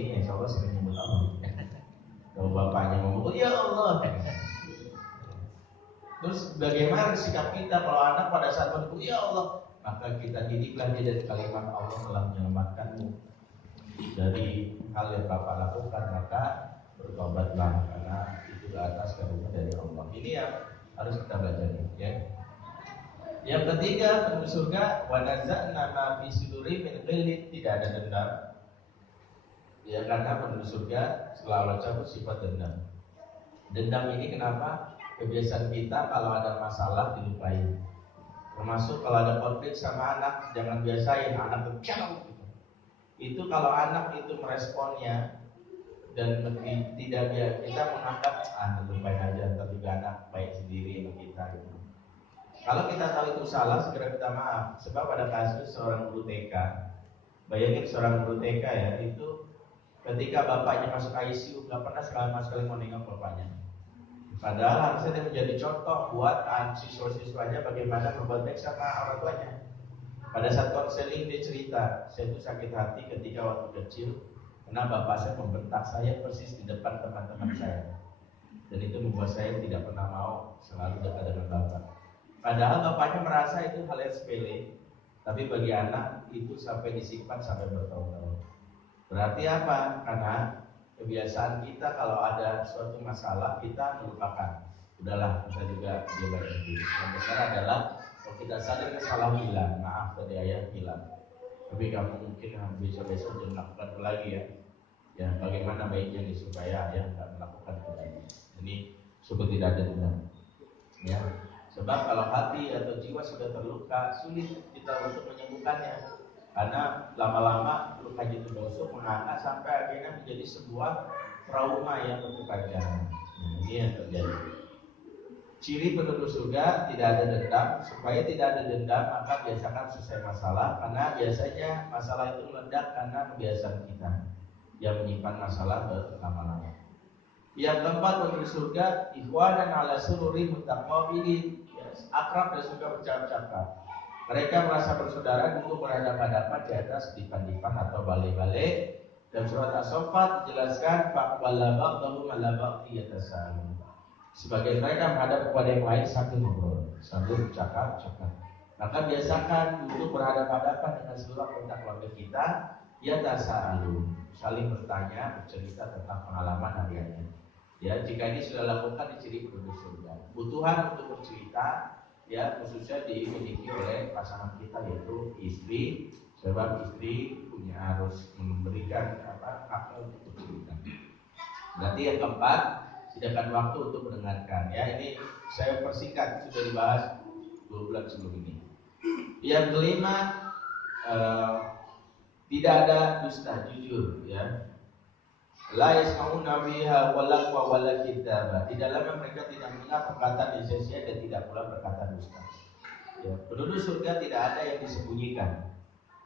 sini, insya Allah sering nyebut Allah. Kalau bapaknya memukul, ya Allah. Terus bagaimana sikap kita kalau anak pada saat memukul, ya Allah, maka kita didiklah dia dari kalimat Allah telah menyelamatkanmu dari hal yang bapak lakukan, maka bertobatlah karena itu atas karunia dari Allah. Ini yang harus kita pelajari, ya. Yang ketiga, penduduk surga wa naza'na ma fi suduri min ghillin, tidak ada dendam. Ya, karena penduduk surga setelah Allah cabut sifat dendam. Dendam ini kenapa? Kebiasaan kita kalau ada masalah dilupain. Termasuk kalau ada konflik sama anak, jangan biasain anak bercakap gitu. Itu kalau anak itu meresponnya dan tidak biar kita menganggap lupain aja, ntar juga anak baik sendiri sama kita gitu. Kalau kita tahu itu salah, segera minta maaf. Sebab ada kasus seorang guru TK. Bayangin seorang guru TK ya, itu ketika bapaknya masuk ICU gak pernah sama sekali mau nengok bapaknya. Padahal harusnya dia menjadi contoh buat siswa-siswanya bagaimana berbuat baik sama orang tuanya. Pada saat konseling dia cerita, saya itu sakit hati ketika waktu kecil karena bapak saya membentak saya persis di depan teman-teman saya. Dan itu membuat saya tidak pernah mau selalu dekat dengan bapak. Padahal bapaknya merasa itu hal yang sepele, tapi bagi anak itu sampai disimpan sampai bertahun-tahun. Berarti apa? Karena kebiasaan kita kalau ada suatu masalah kita melupakan. Udahlah, kita juga dia baik sendiri. Yang besar adalah kalau kita sadar kesalahan hilang, maaf tadi ayah hilang. Tapi kamu mungkin besok-besok jangan lakukan itu lagi ya. Ya, bagaimana baiknya nih supaya ayah tidak melakukan itu lagi. Ini supaya tidak ada dendam. Ya. Sebab kalau hati atau jiwa sudah terluka, sulit kita untuk menyembuhkannya. Karena lama-lama luka itu busuk menganga sampai akhirnya menjadi sebuah trauma yang berkepanjangan. Ini yang terjadi. Ciri penduduk surga tidak ada dendam. Supaya tidak ada dendam, maka biasakan selesai masalah. Karena biasanya masalah itu meledak karena kebiasaan kita yang menyimpan masalah berlama-lama. Yang keempat, penduduk surga ikhwanan ala sururi mutaqabilin, akrab dan suka bercakap-cakap. Mereka merasa bersaudara duduk berhadapan-hadapan di atas dipan-dipan atau balai-balai. Dan surat As-Saffat dijelaskan faqbala ba'dhum ala ba'dhi yatasalu. Sebagian mereka menghadap kepada yang lain sambil ngobrol, sambil bercakap-cakap. Maka biasakan duduk berhadapan-hadapan dengan seluruh anggota keluarga kita, yatasalu, saling bertanya, bercerita tentang pengalaman hariannya. Ya, jika ini sudah lakukan diciri penduduk surga. Kebutuhan untuk bercerita, ya khususnya dimiliki oleh pasangan kita yaitu istri, sebab istri punya harus memberikan hak untuk bercerita. Berarti yang keempat, sediakan waktu untuk mendengarkan. Ya, ini saya persingkat, sudah dibahas 2 bulan sebelum ini. Yang kelima, tidak ada dusta, jujur, ya. La yasma'una biha walaqwa wala kitsaba. Di dalamnya mereka tidak mendengar perkataan yang sia-sia dan tidak pula berkata dusta. Ya, penduduk surga tidak ada yang disembunyikan.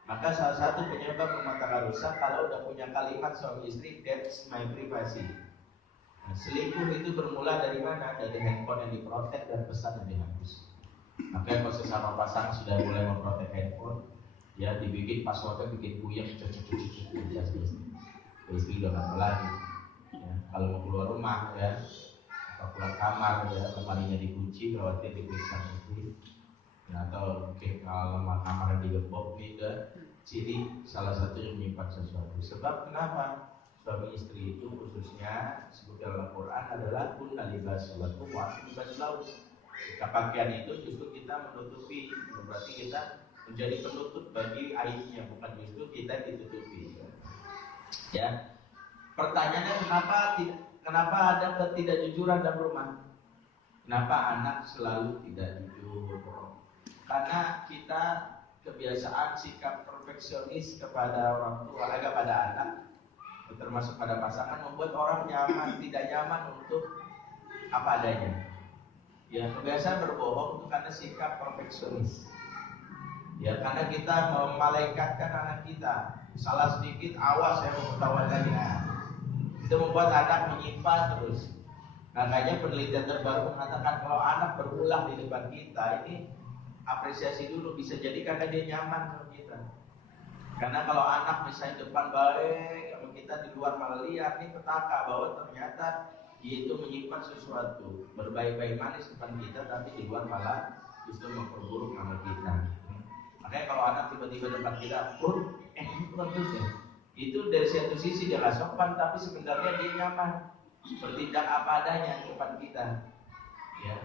Maka salah satu penyebab rumah tangga rusak kalau udah punya kalimat suami istri, that's my privacy. Nah, selingkuh itu bermula dari mana? Dari handphone yang diprotek dan pesan yang dihapus. Maka kalau sesama pasangan sudah mulai memprotek handphone, ya dibikin passwordnya bikin puyeng, istri udah nggak lagi. Ya, kalau mau keluar rumah ya, atau keluar kamar ya, lemarinya dikunci, khawatir diperiksa istri. Ya, atau mungkin kalau kamar digembok nih, ciri salah satu yang menyimpan sesuatu. Sebab kenapa? Suami istri itu khususnya disebut dalam Al-Quran adalah kunna libasul lakum wa antum libasul lahum. Pakaian itu justru kita menutupi, berarti kita menjadi penutup bagi aibnya, bukan justru kita ditutupi. Ya, pertanyaannya kenapa ada ketidakjujuran dalam rumah? Kenapa anak selalu tidak jujur? Karena kita kebiasaan sikap perfeksionis kepada orang tua, kepada anak, termasuk pada pasangan, membuat orang tidak nyaman untuk apa adanya. Ya, kebiasaan berbohong itu karena sikap perfeksionis. Ya, karena kita memalaikatkan anak kita. Salah sedikit, awas ya, mau ketahuan lagi. Itu membuat anak menyimpan terus. Makanya penelitian terbaru mengatakan kalau anak berulang di depan kita, ini apresiasi dulu, bisa jadi karena dia nyaman sama kita. Karena kalau anak misalnya depan baik sama kita, ternyata di luar malah lihat, ini petaka bahwa ternyata dia itu menyimpan sesuatu berbaik-baik manis depan kita, tapi di luar malah justru memperburuk nama kita. Makanya kalau anak tiba-tiba depan kita, ini bagus ya. Itu dari satu sisi dia nggak sopan, tapi sebenarnya dia nyaman bertindak apa adanya di depan kita. Ya,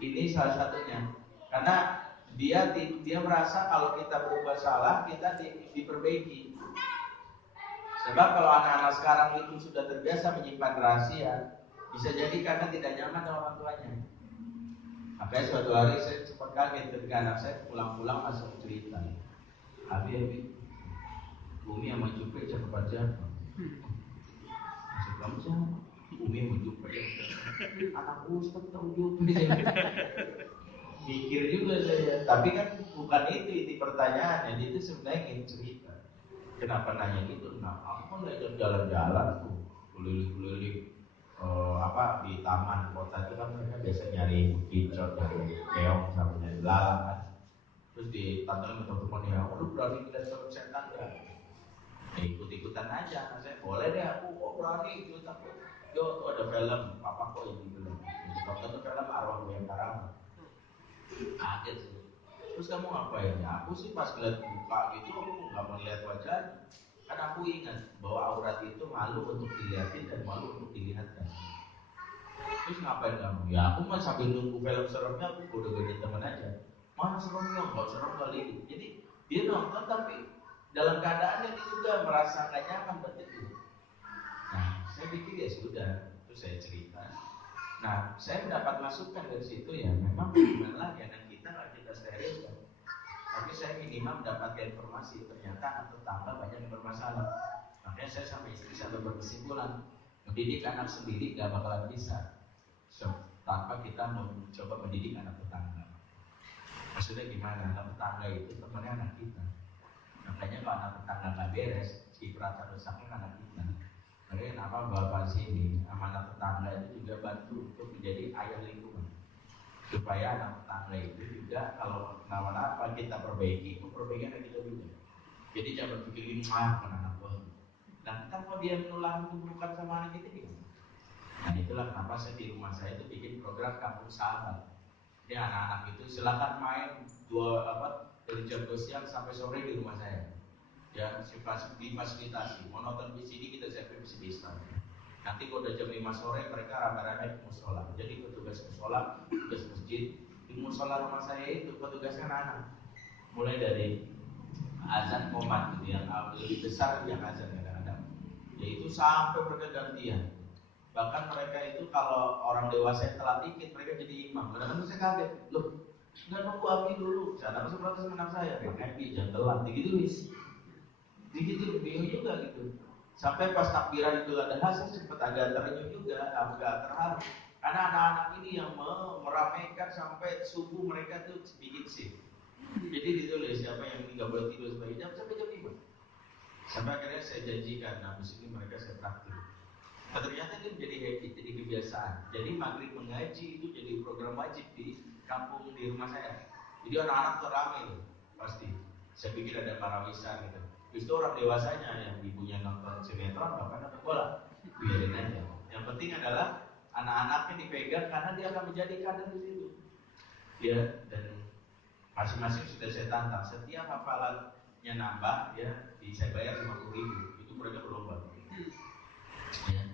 ini salah satunya. Karena dia merasa kalau kita berbuat salah kita diperbaiki. Sebab kalau anak-anak sekarang itu sudah terbiasa menyimpan rahasia, bisa jadi karena tidak nyaman dengan orang tuanya. Makanya suatu hari saya sempat kaget ketika anak saya pulang-pulang masuk cerita, Abi, Umi sama Cupri cakep aja. Masuk kamu siapa? Umi sama Cupri. Anak Ustaz tahu Cupri. Mikir juga saya, tapi kan bukan itu inti pertanyaannya. Itu sebenarnya ingin cerita. Kenapa nanya gitu? Nah, aku kan ngajak jalan-jalan tuh, keliling-keliling di taman kota itu kan mereka biasa nyari kincot, nyari keong, sama nyari belalang kan. Terus ditantangin teman-teman ya, lu berani ngeliat setan gak? Ya ikut-ikutan aja. Nah, saya boleh deh, aku berani ikut aku. Yo, ada film, apa kok ini film? Waktu itu film Arwah Buaya Karama. Kaget sih. Terus kamu ngapain? Ya aku sih pas ngeliat buka gitu, aku nggak melihat wajah. Kan aku ingat bahwa aurat itu malu untuk dilihatin dan malu untuk dilihatkan. Terus ngapain kamu? Ya aku mah sambil nunggu film seremnya, aku udah gede teman aja. Mana seremnya? Nggak serem kali ini. Jadi dia nonton tapi dalam keadaannya dia juga merasa nggak nyaman berarti itu. Nah, saya pikir ya sudah, terus saya cerita. Nah, saya mendapat masukan dari situ ya, memang gimana ya anak kita nggak kita sterilkan. Tapi saya minimal mendapatkan informasi ternyata anak tetangga banyak yang bermasalah. Makanya saya sama istri saya berkesimpulan mendidik anak sendiri gak bakalan bisa tanpa kita mencoba mendidik anak tetangga. Maksudnya gimana? Anak tetangga itu temannya anak kita. Makanya kalau anak tetangga gak beres, cipratan rusaknya anak kita. Makanya kenapa bapak sini amanah tetangga itu juga bantu untuk menjadi ayah lingkungan, supaya anak tetangga itu juga kalau kenapa-napa kita perbaiki, memperbaiki anak kita juga. Jadi jangan berpikir anak gua. Nah, kan kalau dia menular keburukan sama anak kita gimana? Nah, itulah kenapa saya di rumah saya itu bikin program kampung sahabat. Jadi anak-anak itu silakan main dari jam 2 siang sampai sore di rumah saya. Ya, difasilitasi. Mau nonton di sini kita siapin di sana. Nanti kalau udah jam 5 sore mereka rame-rame ke musola. Jadi petugas musola, petugas masjid di musola rumah saya itu petugasnya anak. Mulai dari azan qomat gitu yang lebih besar yang azan kadang-kadang. Yaitu sampai bergantian. Bahkan mereka itu kalau orang dewasa yang telat dikit mereka jadi imam. Kadang-kadang saya kaget, loh nggak nunggu Abi dulu. Saya masuk protes sama anak saya, Abi jangan telat, gitu bingung juga gitu. Sampai pas takbiran itu ada hasil sempat agak terenyuh juga, agak terharu. Karena anak-anak ini yang meramaikan sampai subuh mereka tuh bikin shift. Jadi ditulis siapa yang nggak boleh tidur sampai jam 5. Sampai akhirnya saya janjikan, habis ini mereka saya praktik. Nah, ternyata ini menjadi habit, jadi kebiasaan. Jadi maghrib mengaji itu jadi program wajib di kampung di rumah saya. Jadi anak-anak teramai loh, pasti. Saya pikir ada parawisan gitu. Justru orang dewasanya yang ibunya nonton sinetron, bahkan nonton bola, biarin aja. Yang penting adalah anak-anaknya dipegang karena dia akan menjadi kader di situ. Ya, dan masing-masing sudah saya tantang. Setiap hafalannya nambah, ya, saya bayar 50.000. Itu mereka berlomba. Ya.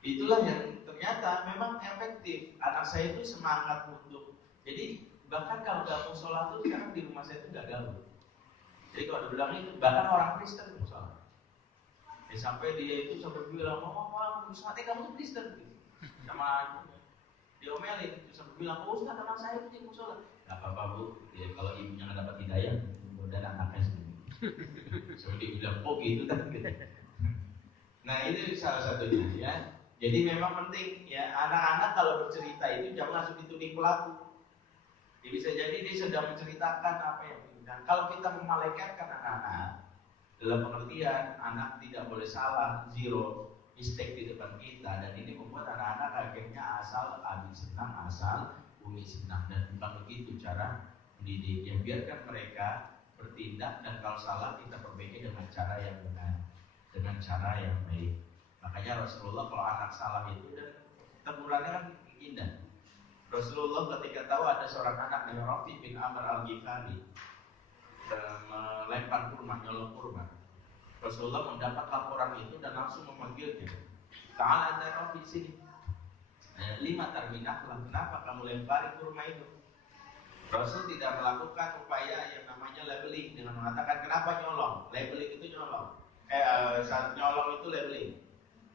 Itulah yang ternyata memang efektif. Anak saya itu semangat untuk. Jadi bahkan kalau gak mau sholat itu sekarang di rumah saya itu gak gaul. Jadi kalau dibilang itu bahkan orang Kristen misalnya, ya sampai dia itu sampai bilang, mama, Ustaz kamu Kristen, sama diomelin, itu sampai bilang, Ustaz anak saya itu mau sholat. Gak apa-apa bu, ya, kalau ibunya nggak dapat hidayah, mudah anaknya sendiri. So dia bilang, gitu kan gitu. Nah itu salah satunya ya. Jadi memang penting ya anak-anak kalau bercerita itu jangan langsung dituding pelaku. Jadi bisa jadi dia sedang menceritakan apa yang. Dan kalau kita memalaikatkan anak-anak dalam pengertian anak tidak boleh salah, zero mistake di depan kita, dan ini membuat anak-anak akhirnya asal Abi senang, asal Umi senang, dan bukan begitu cara mendidik. Ya biarkan mereka bertindak dan kalau salah kita perbaiki dengan cara yang benar. dengan cara yang baik. Makanya Rasulullah kalau anak salah itu, dan tegurannya kan indah. Rasulullah ketika tahu ada seorang anak dari Rafi bin Amr al-Ghifari melempar kurma, nyolong kurma, Rasulullah mendapat laporan itu dan langsung memanggilnya. Ta'ala anta Rafi, sini. Lima tarminaklah, kenapa kamu lempari kurma itu? Rasul tidak melakukan upaya yang namanya labeling dengan mengatakan kenapa nyolong. Labeling itu nyolong. Saat nyolong itu labeling.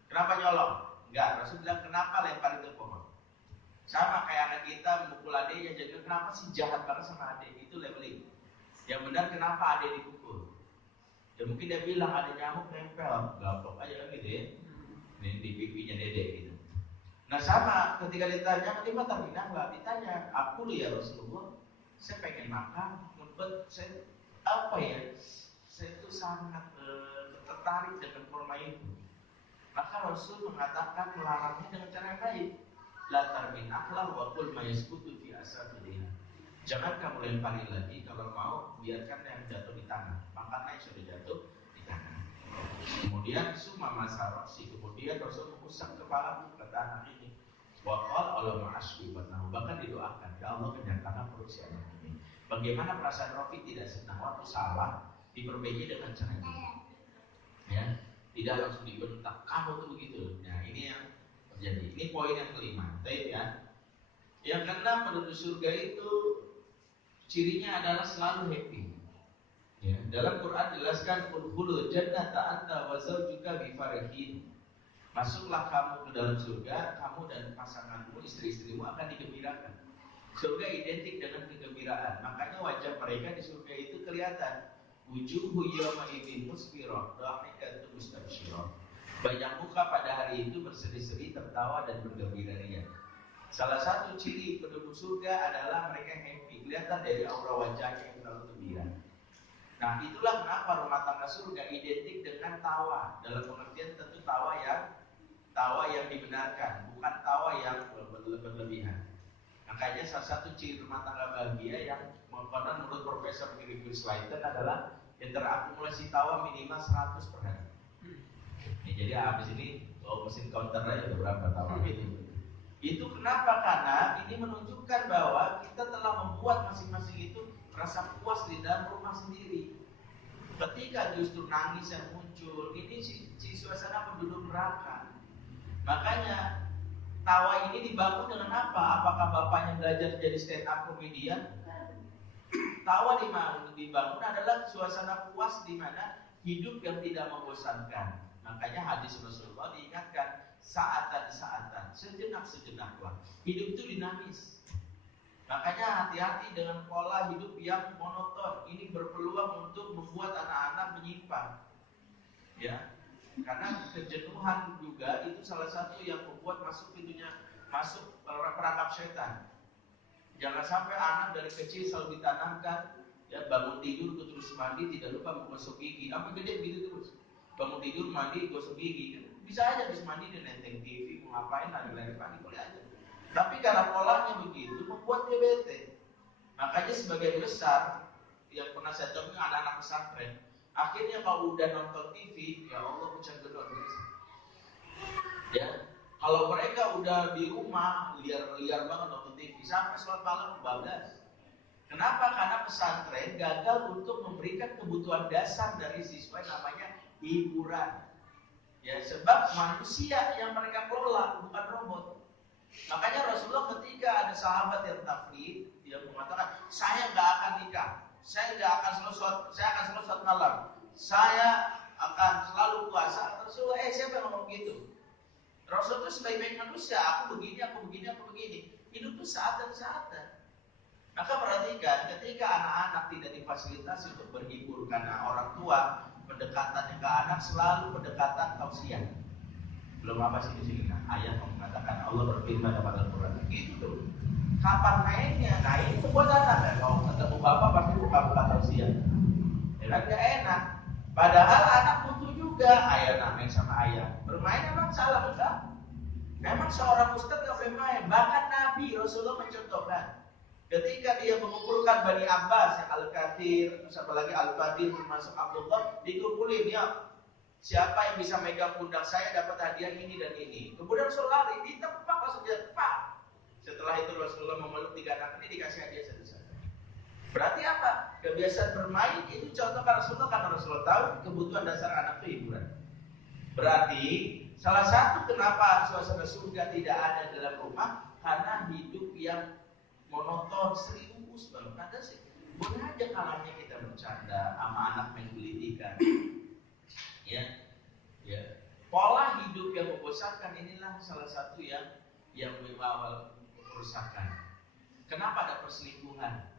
Kenapa nyolong? Enggak, Rasul bilang kenapa lempar itu pohon. Sama kayak anak kita memukul adiknya, jadi kenapa sih jahat banget sama adik? Itu labeling. Yang benar kenapa adik dipukul? Ya mungkin dia bilang ada nyamuk nempel, gaplok aja kan gitu ya. Di pipinya dedek gitu. Nah sama ketika ditanya lima terminal lah, ditanya aku ya Rasulullah, saya pengen makan, ngebet, saya apa ya? Saya itu sangat tertarik dengan kurma itu. Maka Rasul mengatakan melarangnya dengan cara yang baik. La tarmin akhlak wa qul ma yasqutu fi asafilha. Jangan kamu lempari lagi, kalau mau biarkan yang jatuh di tanah. Makannya yang sudah jatuh di tanah. Kemudian summa masarosi, kemudian Rasul mengusap kepala kata anak ini. Wa qala Allahumma ashfi batnahu, bahkan didoakan, ya Allah kenyatakan perut si anak ini. Bagaimana perasaan Rafi tidak senang waktu salah diperbaiki dengan cara ini. Ya. Tidak langsung dibentak, kamu tuh begitu. Nah ini yang terjadi. Ini poin yang kelima. Baik ya. Yang keenam, penduduk surga itu cirinya adalah selalu happy. Ya. Dalam Quran jelaskan udkhulul jannata anta wa zawjuka bi farihin. Masuklah kamu ke dalam surga, kamu dan pasanganmu, istri-istrimu akan digembirakan. Surga identik dengan kegembiraan. Makanya wajah mereka di surga itu kelihatan. Wujuhu yawma idzin musfirah, dhahikatun mustabsyirah. Banyak muka pada hari itu berseri-seri, tertawa dan bergembira ria. Salah satu ciri penduduk surga adalah mereka happy, kelihatan dari aura wajahnya yang selalu gembira. Nah, itulah kenapa rumah tangga surga identik dengan tawa. Dalam pengertian tentu tawa yang dibenarkan, bukan tawa yang berlebihan. Makanya salah satu ciri rumah tangga bahagia yang menurut Profesor Gregory Slayton adalah yang terakumulasi tawa minimal 100 per hari. Jadi habis ini mesin counter aja udah berapa tawa gitu. Itu kenapa? Karena ini menunjukkan bahwa kita telah membuat masing-masing itu merasa puas di dalam rumah sendiri. Ketika justru nangis yang muncul, ini suasana penduduk neraka. Makanya tawa ini dibangun dengan apa? Apakah bapaknya belajar jadi stand up comedian? Tawa dibangun adalah suasana puas di mana hidup yang tidak membosankan. Makanya hadis Rasulullah diingatkan saatan-saatan, sejenak-sejenaklah. Hidup itu dinamis. Makanya hati-hati dengan pola hidup yang monoton. Ini berpeluang untuk membuat anak-anak menyimpang. Ya. Karena kejenuhan juga itu salah satu yang membuat masuk perangkap setan. Jangan sampai anak dari kecil selalu ditanamkan ya bangun tidur terus mandi tidak lupa menggosok gigi. Apa gede begitu terus? Bangun tidur mandi gosok gigi. Bisa aja habis mandi dia nenteng TV, mau ngapain lari-lari mandi boleh aja. Tapi karena polanya begitu membuat dia bete. Makanya sebagian besar yang pernah saya temui anak-anak pesantren, akhirnya kalau udah nonton TV, ya Allah pecah gedor. Ya, kalau mereka udah di rumah liar-liar banget nonton TV sampai sholat malam kebablas. Kenapa? Karena pesantren gagal untuk memberikan kebutuhan dasar dari siswa yang namanya hiburan. Ya, sebab manusia yang mereka kelola bukan robot. Makanya Rasulullah ketika ada sahabat yang tafrid, dia mengatakan, saya nggak akan nikah, saya akan selalu sholat malam, saya akan selalu puasa. Rasulullah, siapa yang ngomong gitu? Rasul itu sebaik-baik manusia, aku begini. Hidup itu saat dan saatan. Maka perhatikan, ketika anak-anak tidak difasilitasi untuk berhibur karena orang tua, pendekatannya ke anak selalu pendekatan tausiah. Belum apa sih di sini? Nah, ayat mengatakan Allah berfirman kepada Al-Quran, gitu tuh. Kapan mainnya? Nah ini membuat anak ya. Kalau ketemu bapak pasti buka-buka tausiah. Ya kan gak enak. Padahal anak butuh juga ayah main sama ayah. Bermain emang salah enggak? Memang seorang ustadz gak boleh main. Bahkan Nabi Rasulullah mencontohkan. Ketika dia mengumpulkan Bani Abbas, yang Al-Kathir, terus apalagi Al-Fadil, termasuk Abdullah, dikumpulin ya. Siapa yang bisa megang pundak saya dapat hadiah ini dan ini. Kemudian Rasul lari, ditembak langsung dia pak. Setelah itu Rasulullah memeluk 3 anak ini dikasih hadiah satu-satu. Berarti apa? Kebiasaan bermain itu contoh Rasulullah karena Rasulullah tahu kebutuhan dasar anak itu hiburan. Berarti salah satu kenapa suasana surga tidak ada dalam rumah karena hidup yang monoton, serius banget. Ada sih. Boleh aja kalanya kita bercanda sama anak main gelitikan. Ya. Pola hidup yang membosankan inilah salah satu yang membawa kerusakan. Kenapa ada perselingkuhan?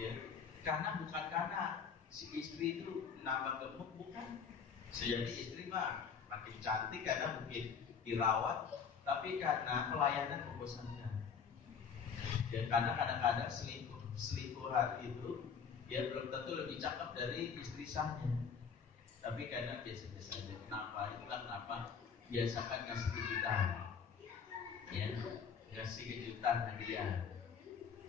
Ya. Karena bukan karena si istri itu nambah gemuk, bukan. Jadi istri mah makin cantik karena mungkin dirawat, tapi karena pelayanan membosankan. Ya, karena kadang-kadang selingkuhan itu dia belum tentu lebih cakep dari istri sahnya. Tapi karena biasa-biasa aja. Kenapa? Itulah kenapa biasakan ngasih kejutan. Ya, ngasih kejutan hadiah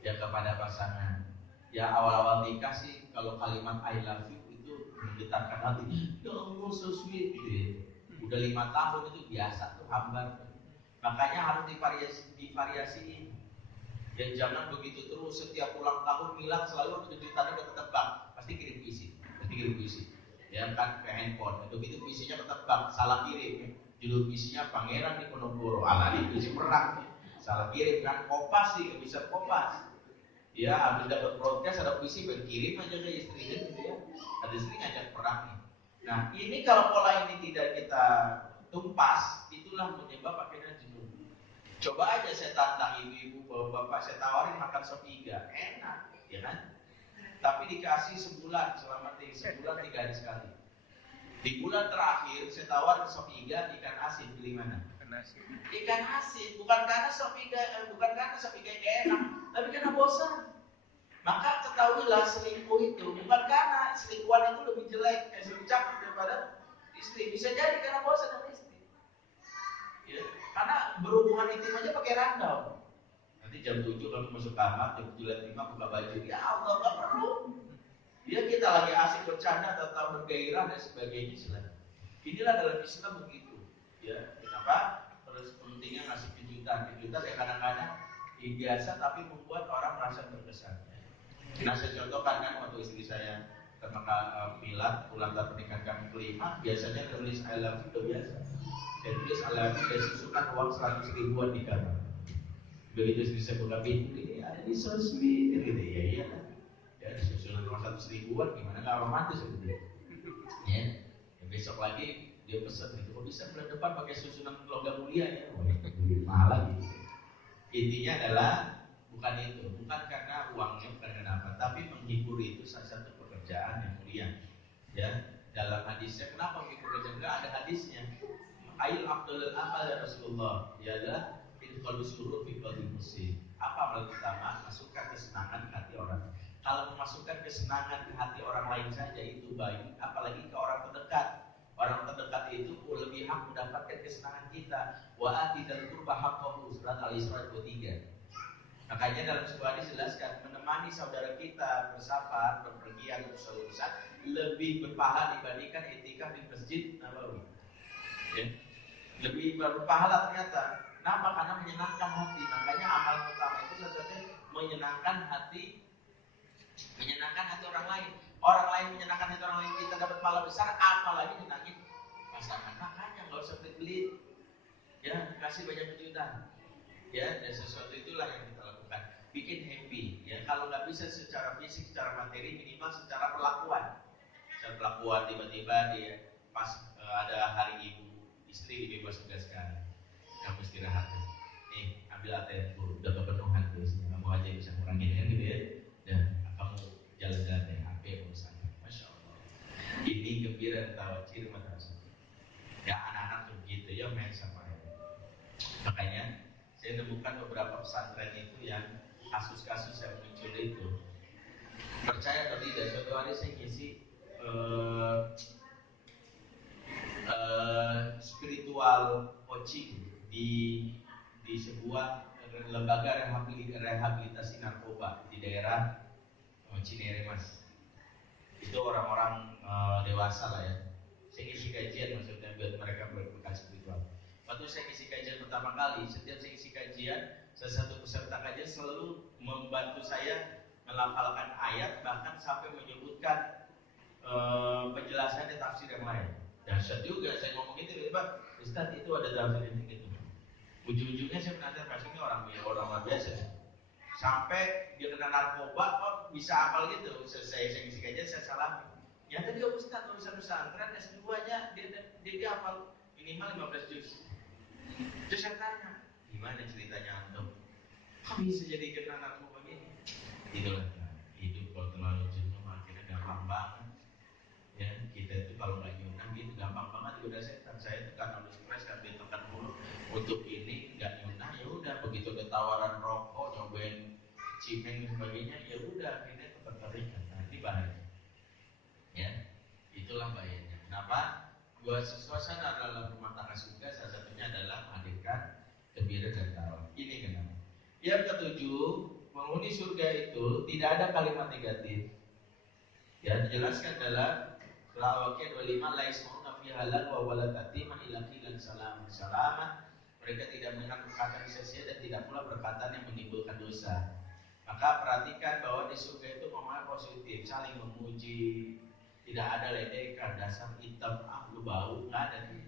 ya kepada pasangan. Ya awal-awal nikah sih kalau kalimat I love you itu menggetarkan hati. Ya Allah so sweet gitu ya. Udah 5 tahun itu biasa tuh hambar. Makanya harus divariasiin. Dan jangan begitu terus setiap ulang tahun Milad selalu kejutannya ketebak. Pasti kirim puisi. Ya kan ke handphone. Begitu puisinya ketebak, salah kirim. Judul puisinya Pangeran Diponegoro. Ala ini puisi perang. Salah kirim kan Kompas sih, bisa Kompas. Ya habis dapat broadcast ada puisi berkirim aja ke istri gitu ya. Ada istri ngajak perang nih. Nah ini kalau pola ini tidak kita tumpas, itulah menyebab akhirnya jenuh. Coba aja saya tantang ibu-ibu, bapak-bapak, saya tawarin makan sop iga, enak, ya kan? Tapi dikasih sebulan, selama 3 hari sekali. Di bulan terakhir saya tawarin sop iga, ikan asin, pilih mana? Ikan asin, bukan karena sop iga enak, tapi karena bosan. Maka ketahuilah selingkuh itu bukan karena selingkuhan itu lebih jelek, lebih cakep daripada istri. Bisa jadi karena bosan sama istri. Ya, karena berhubungan intim aja pakai random. Nanti jam 7 kamu masuk kamar, jam 7:05 buka baju. Ya Allah, gak perlu. Dia kita lagi asik bercanda tentang bergairah dan sebagainya silahkan. Inilah dalam Islam begitu. Ya, kenapa? Terus pentingnya ngasih kejutan yang kadang-kadang biasa tapi membuat orang merasa berkesan. Nah, saya contohkan kan waktu istri saya Milad ulang tahun pernikahan kami kelima, biasanya tulis I love you udah biasa. Saya tulis I love you dan susukan uang 100 ribuan di kamar. Begitu istri saya buka pintu, ini ada di so sweet gitu ya, iya kan? Ya susunan uang 100 ribuan gimana nggak romantis gitu ya. Ya, besok lagi dia pesan gitu, kok bisa bulan depan pakai susunan logam mulia ya? Wah, mahal lagi. Intinya adalah bukan itu, bukan karena uangnya, bukan karena apa, tapi menghibur itu salah satu pekerjaan yang mulia. Ya, dalam hadisnya kenapa menghibur kerja? Enggak ada hadisnya. Ail afdalul amal ya Rasulullah, ialah idkhalus surur fi qalbi muslim. Apa amal utama? Masukkan kesenangan ke hati orang. Kalau memasukkan kesenangan ke hati orang lain saja itu baik, apalagi ke orang terdekat. Orang terdekat itu lebih hak mendapatkan kesenangan kita. Wa atidal qurba haqqahu, surat Al-Isra 23. Makanya dalam sebuah hadis dijelaskan menemani saudara kita bersafar, berpergian atau berurusan lebih berpahala dibandingkan iktikaf di Masjid Nabawi. Ya. Lebih berpahala ternyata. Kenapa? Karena menyenangkan hati. Makanya amal utama itu salah satunya menyenangkan hati orang lain. Orang lain menyenangkan hati orang lain, kita dapat pahala besar, apalagi nyenangin pasangan. Makanya nggak usah pelit-pelit. Ya, kasih banyak kejutan. Ya, dan sesuatu itulah yang kita lakukan. Bikin happy. Ya, kalau nggak bisa secara fisik, secara materi, minimal secara perlakuan. Secara perlakuan tiba-tiba dia pas ada hari ibu, istri dibebas tugaskan. Kamu istirahat. Nih, ambil ATM dulu, udah kepenuhan tuh. Kamu aja bisa ngurangin kan gitu ya. Dan kamu jalan-jalan deh, HP urusan. Masya Allah. Ini gembira tawa ciri mata rasul. Ya anak-anak begitu ya main sama ya. Makanya saya temukan beberapa pesantren itu yang kasus-kasus yang muncul itu. Percaya atau tidak, suatu hari saya ngisi spiritual coaching di sebuah lembaga rehabilitasi narkoba di daerah Cinere Mas. Itu orang-orang dewasa lah ya. Saya ngisi kajian pertama kali, setiap saya isi kajian, salah satu peserta kajian selalu membantu saya melafalkan ayat, bahkan sampai menyebutkan penjelasan dan tafsir yang lain. Dahsyat juga, saya ngomong gitu, tiba-tiba Ustaz itu ada tafsir ini gitu. Ujung-ujungnya saya penasaran, maksudnya orang luar biasa. Sampai dia kena narkoba, kok bisa hafal gitu. Saya isi kajian, saya salami. Ya tadi Ustaz lulusan pesantren S2-nya dia hafal minimal 15 juz. Terus saya tanya, gimana ceritanya antum? Kok bisa jadi kena narkoba gini? Itulah hidup kalau terlalu jenuh akhirnya gampang banget. Ya kita itu kalau nggak nyunah gitu gampang banget udah setan. Saya itu karena udah stres kan ditekan mulu untuk ini nggak nyunah, ya udah begitu ada tawaran rokok nyobain cimeng dan sebagainya, ya udah akhirnya ketertarikan. Nah ini bahaya. Ya itulah bahayanya. Kenapa? Buat suasana dalam rumah tangga surga salah satunya adalah menghadirkan gembira dan tawa. Ini kenapa? Yang ketujuh, penghuni surga itu tidak ada kalimat negatif. Ya dijelaskan dalam surah Al-Waqiah 25, la yasma'una fiha lagwa wa la ta'tima illa qilan salaman. Mereka tidak mendengar perkataan sia-sia dan tidak pula perkataan yang menimbulkan dosa. Maka perhatikan bahwa di surga itu ngomongnya positif, saling memuji, tidak ada ledekan, dasar hitam, lu bau, nggak ada nih,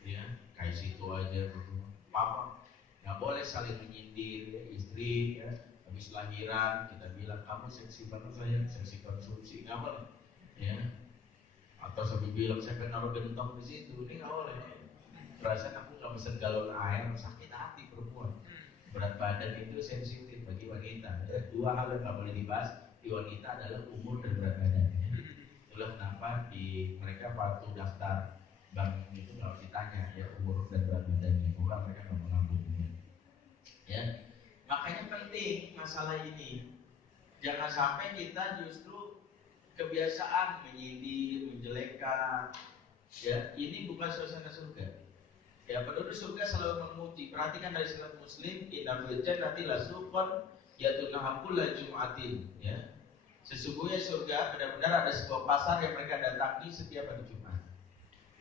ya kayak situ aja gitu. Papa nggak boleh saling menyindir, ya, istri, ya habis lahiran kita bilang kamu seksi banget saya, seksi konsumsi, nggak boleh, ya. Atau sambil bilang saya kan naruh gentong di situ, ini nggak boleh. Perasaan aku nggak bisa galon air, sakit hati perempuan. Berat badan itu sensitif bagi wanita. Ya, dua hal yang nggak boleh dibahas di wanita adalah umur dan berat badan. Itulah kenapa di mereka waktu daftar bank itu nggak ditanya ya umur dan berat badannya, bukan mereka nggak mengambilnya. Ya, makanya penting masalah ini. Jangan sampai kita justru kebiasaan menyindir, menjelekkan. Ya, ini bukan suasana surga. Ya, penduduk surga selalu memuji. Perhatikan dari surat Muslim, inna fil jannati lasuqan yatunaha kulla jum'atin, ya. Sesungguhnya surga benar-benar ada sebuah pasar yang mereka datangi setiap hari Jumat.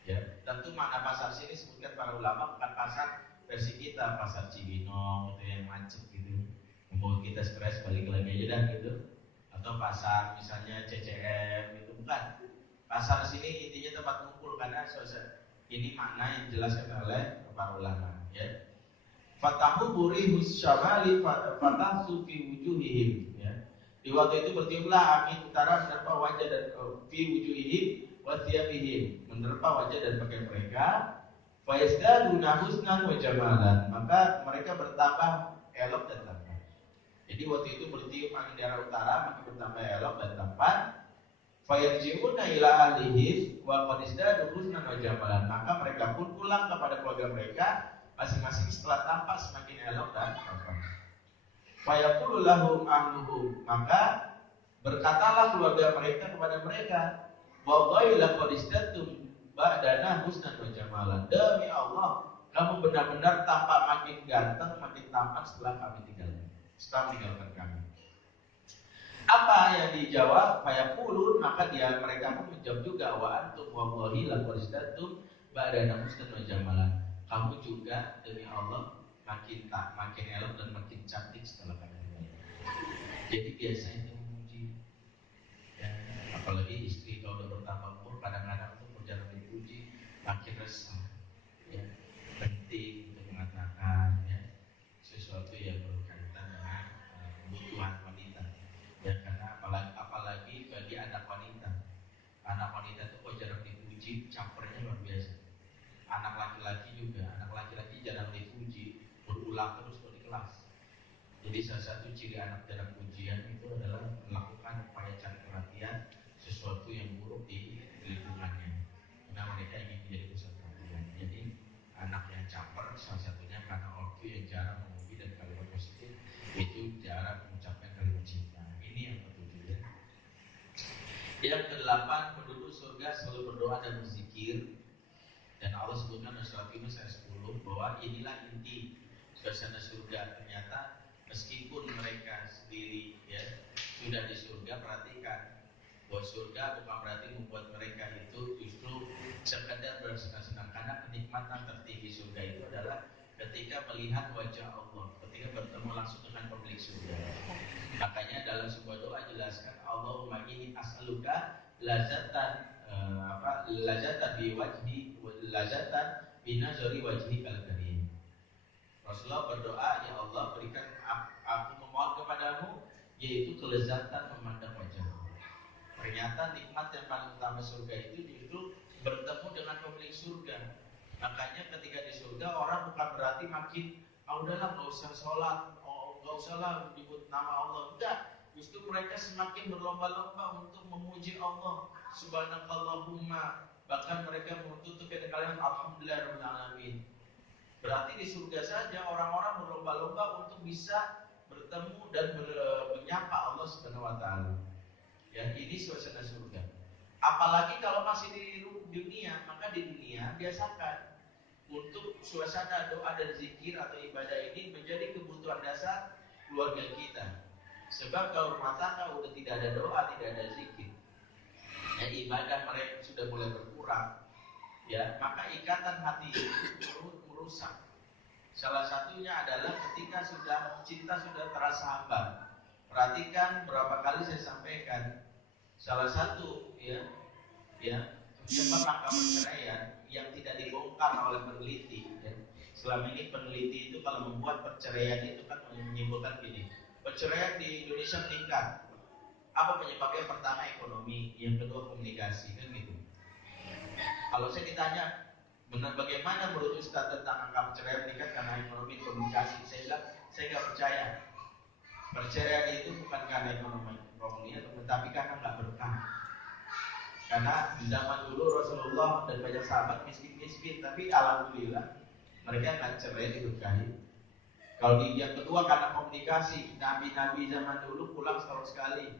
Ya, tentu makna pasar sini sebutkan para ulama bukan pasar versi kita, pasar Cibinong itu yang macet gitu, membuat kita stres balik lagi aja dah gitu. Atau pasar misalnya CCM itu bukan. Pasar sini intinya tempat kumpul karena ini makna yang dijelaskan oleh para ulama. Ya, fatahu burihus syamali fatahu fi wujuhihim. Ya. Di waktu itu bertiuplah angin utara menerpa wajah dan fi wujuhihim wa thiyabihim, menerpa wajah dan pakaian mereka. Fa yazdaduna husnan wa jamalan, maka mereka bertambah elok dan tampan. Jadi waktu itu bertiup angin dari arah utara maka bertambah elok dan tampan. Fa yarji'una ila ahlihim wa qad izdadu husnan wa jamalan, maka mereka pun pulang kepada keluarga mereka masing-masing setelah tampak semakin elok dan tampan. Fa yaqulu lahum ahluhum, maka berkatalah keluarga mereka kepada mereka, wallahi laqad istatum ba'dana husnan wa jamalan. Demi Allah, kamu benar-benar tampak makin ganteng, makin tampan setelah kami meninggalkan kami. Apa yang dijawab? Fayaqulun, maka mereka pun menjawab juga, wa antum wallahi laqad istatum ba'dana husnan wa jamalan. Kamu juga demi Allah makin elok dan makin cantik setelah kami meninggalkan. Jadi biasanya ya, apalagi istri kalau udah bertambah umur kadang-kadang untuk berjalan dipuji makin resah. Ya, penting untuk mengatakan ya, sesuatu yang berkaitan dengan kebutuhan wanita. Ya, karena apalagi bagi anak wanita itu kok jarang dipuji, capernya luar biasa. Anak laki-laki juga, anak laki-laki jarang dipuji, berulang terus di kelas. Jadi salah satu ciri anak jarang pujian itu adalah melakukan upaya cari perhatian sesuatu yang buruk di lingkungannya, karena mereka ingin menjadi pusat perhatian. Jadi anak yang caper salah satunya karena ortu yang jarang memuji dan kalimat positif, itu jarang mengucapkan kalimat cinta. Ini yang ketujuh ya. Yang kedelapan, penduduk surga selalu berdoa dan berzikir. Dan Allah sebutkan dalam surat Yunus ayat 10 bahwa inilah inti suasana surga. Ternyata meskipun mereka sendiri ya sudah di surga, perhatikan bahwa surga bukan berarti membuat mereka itu justru sekedar bersenang-senang, karena kenikmatan tertinggi surga itu adalah ketika melihat wajah Allah, ketika bertemu langsung dengan pemilik surga. Makanya dalam sebuah doa jelaskan Allahumma inni as'aluka lazatan lazatan bi wajhi lazatan binazari wajhikal karim. Rasulullah berdoa, ya Allah berikan aku memohon kepadamu yaitu kelezatan memandang wajahmu. Ternyata nikmat yang paling utama surga itu justru bertemu dengan pemilik surga. Makanya ketika di surga orang bukan berarti makin udahlah nggak usah sholat, nggak usahlah menyebut nama Allah. Enggak, justru mereka semakin berlomba-lomba untuk memuji Allah. Subhanakallahumma. Bahkan mereka menuntut dengan kalimat alhamdulillahirabbil alamin. Berarti di surga saja orang-orang berlomba-lomba untuk bisa bertemu dan menyapa Allah Subhanahu wa taala. Ya, ini suasana surga. Apalagi kalau masih di dunia, maka di dunia biasakan untuk suasana doa dan zikir atau ibadah ini menjadi kebutuhan dasar keluarga kita. Sebab kalau rumah tangga udah tidak ada doa, tidak ada zikir, ya ibadah mereka sudah mulai berkurang, ya maka ikatan hati itu merusak. Salah satunya adalah ketika cinta sudah terasa hambar. Perhatikan berapa kali saya sampaikan, salah satu penyebab angka perceraian yang tidak dibongkar oleh peneliti. Ya. Selama ini peneliti itu kalau membuat perceraian itu kan menyimpulkan gini, perceraian di Indonesia meningkat. Apa penyebabnya? Pertama ekonomi, yang kedua komunikasi, kan gitu. Kalau saya ditanya, benar bagaimana menurut Ustaz tentang angka perceraian meningkat karena ekonomi komunikasi, saya bilang saya nggak percaya. Perceraian itu bukan karena ekonomi, tapi karena nggak berkah. Karena di zaman dulu Rasulullah dan banyak sahabat miskin-miskin, tapi alhamdulillah mereka nggak cerai, diberkahi. Kalau yang kedua karena komunikasi, nabi-nabi zaman dulu pulang setahun sekali,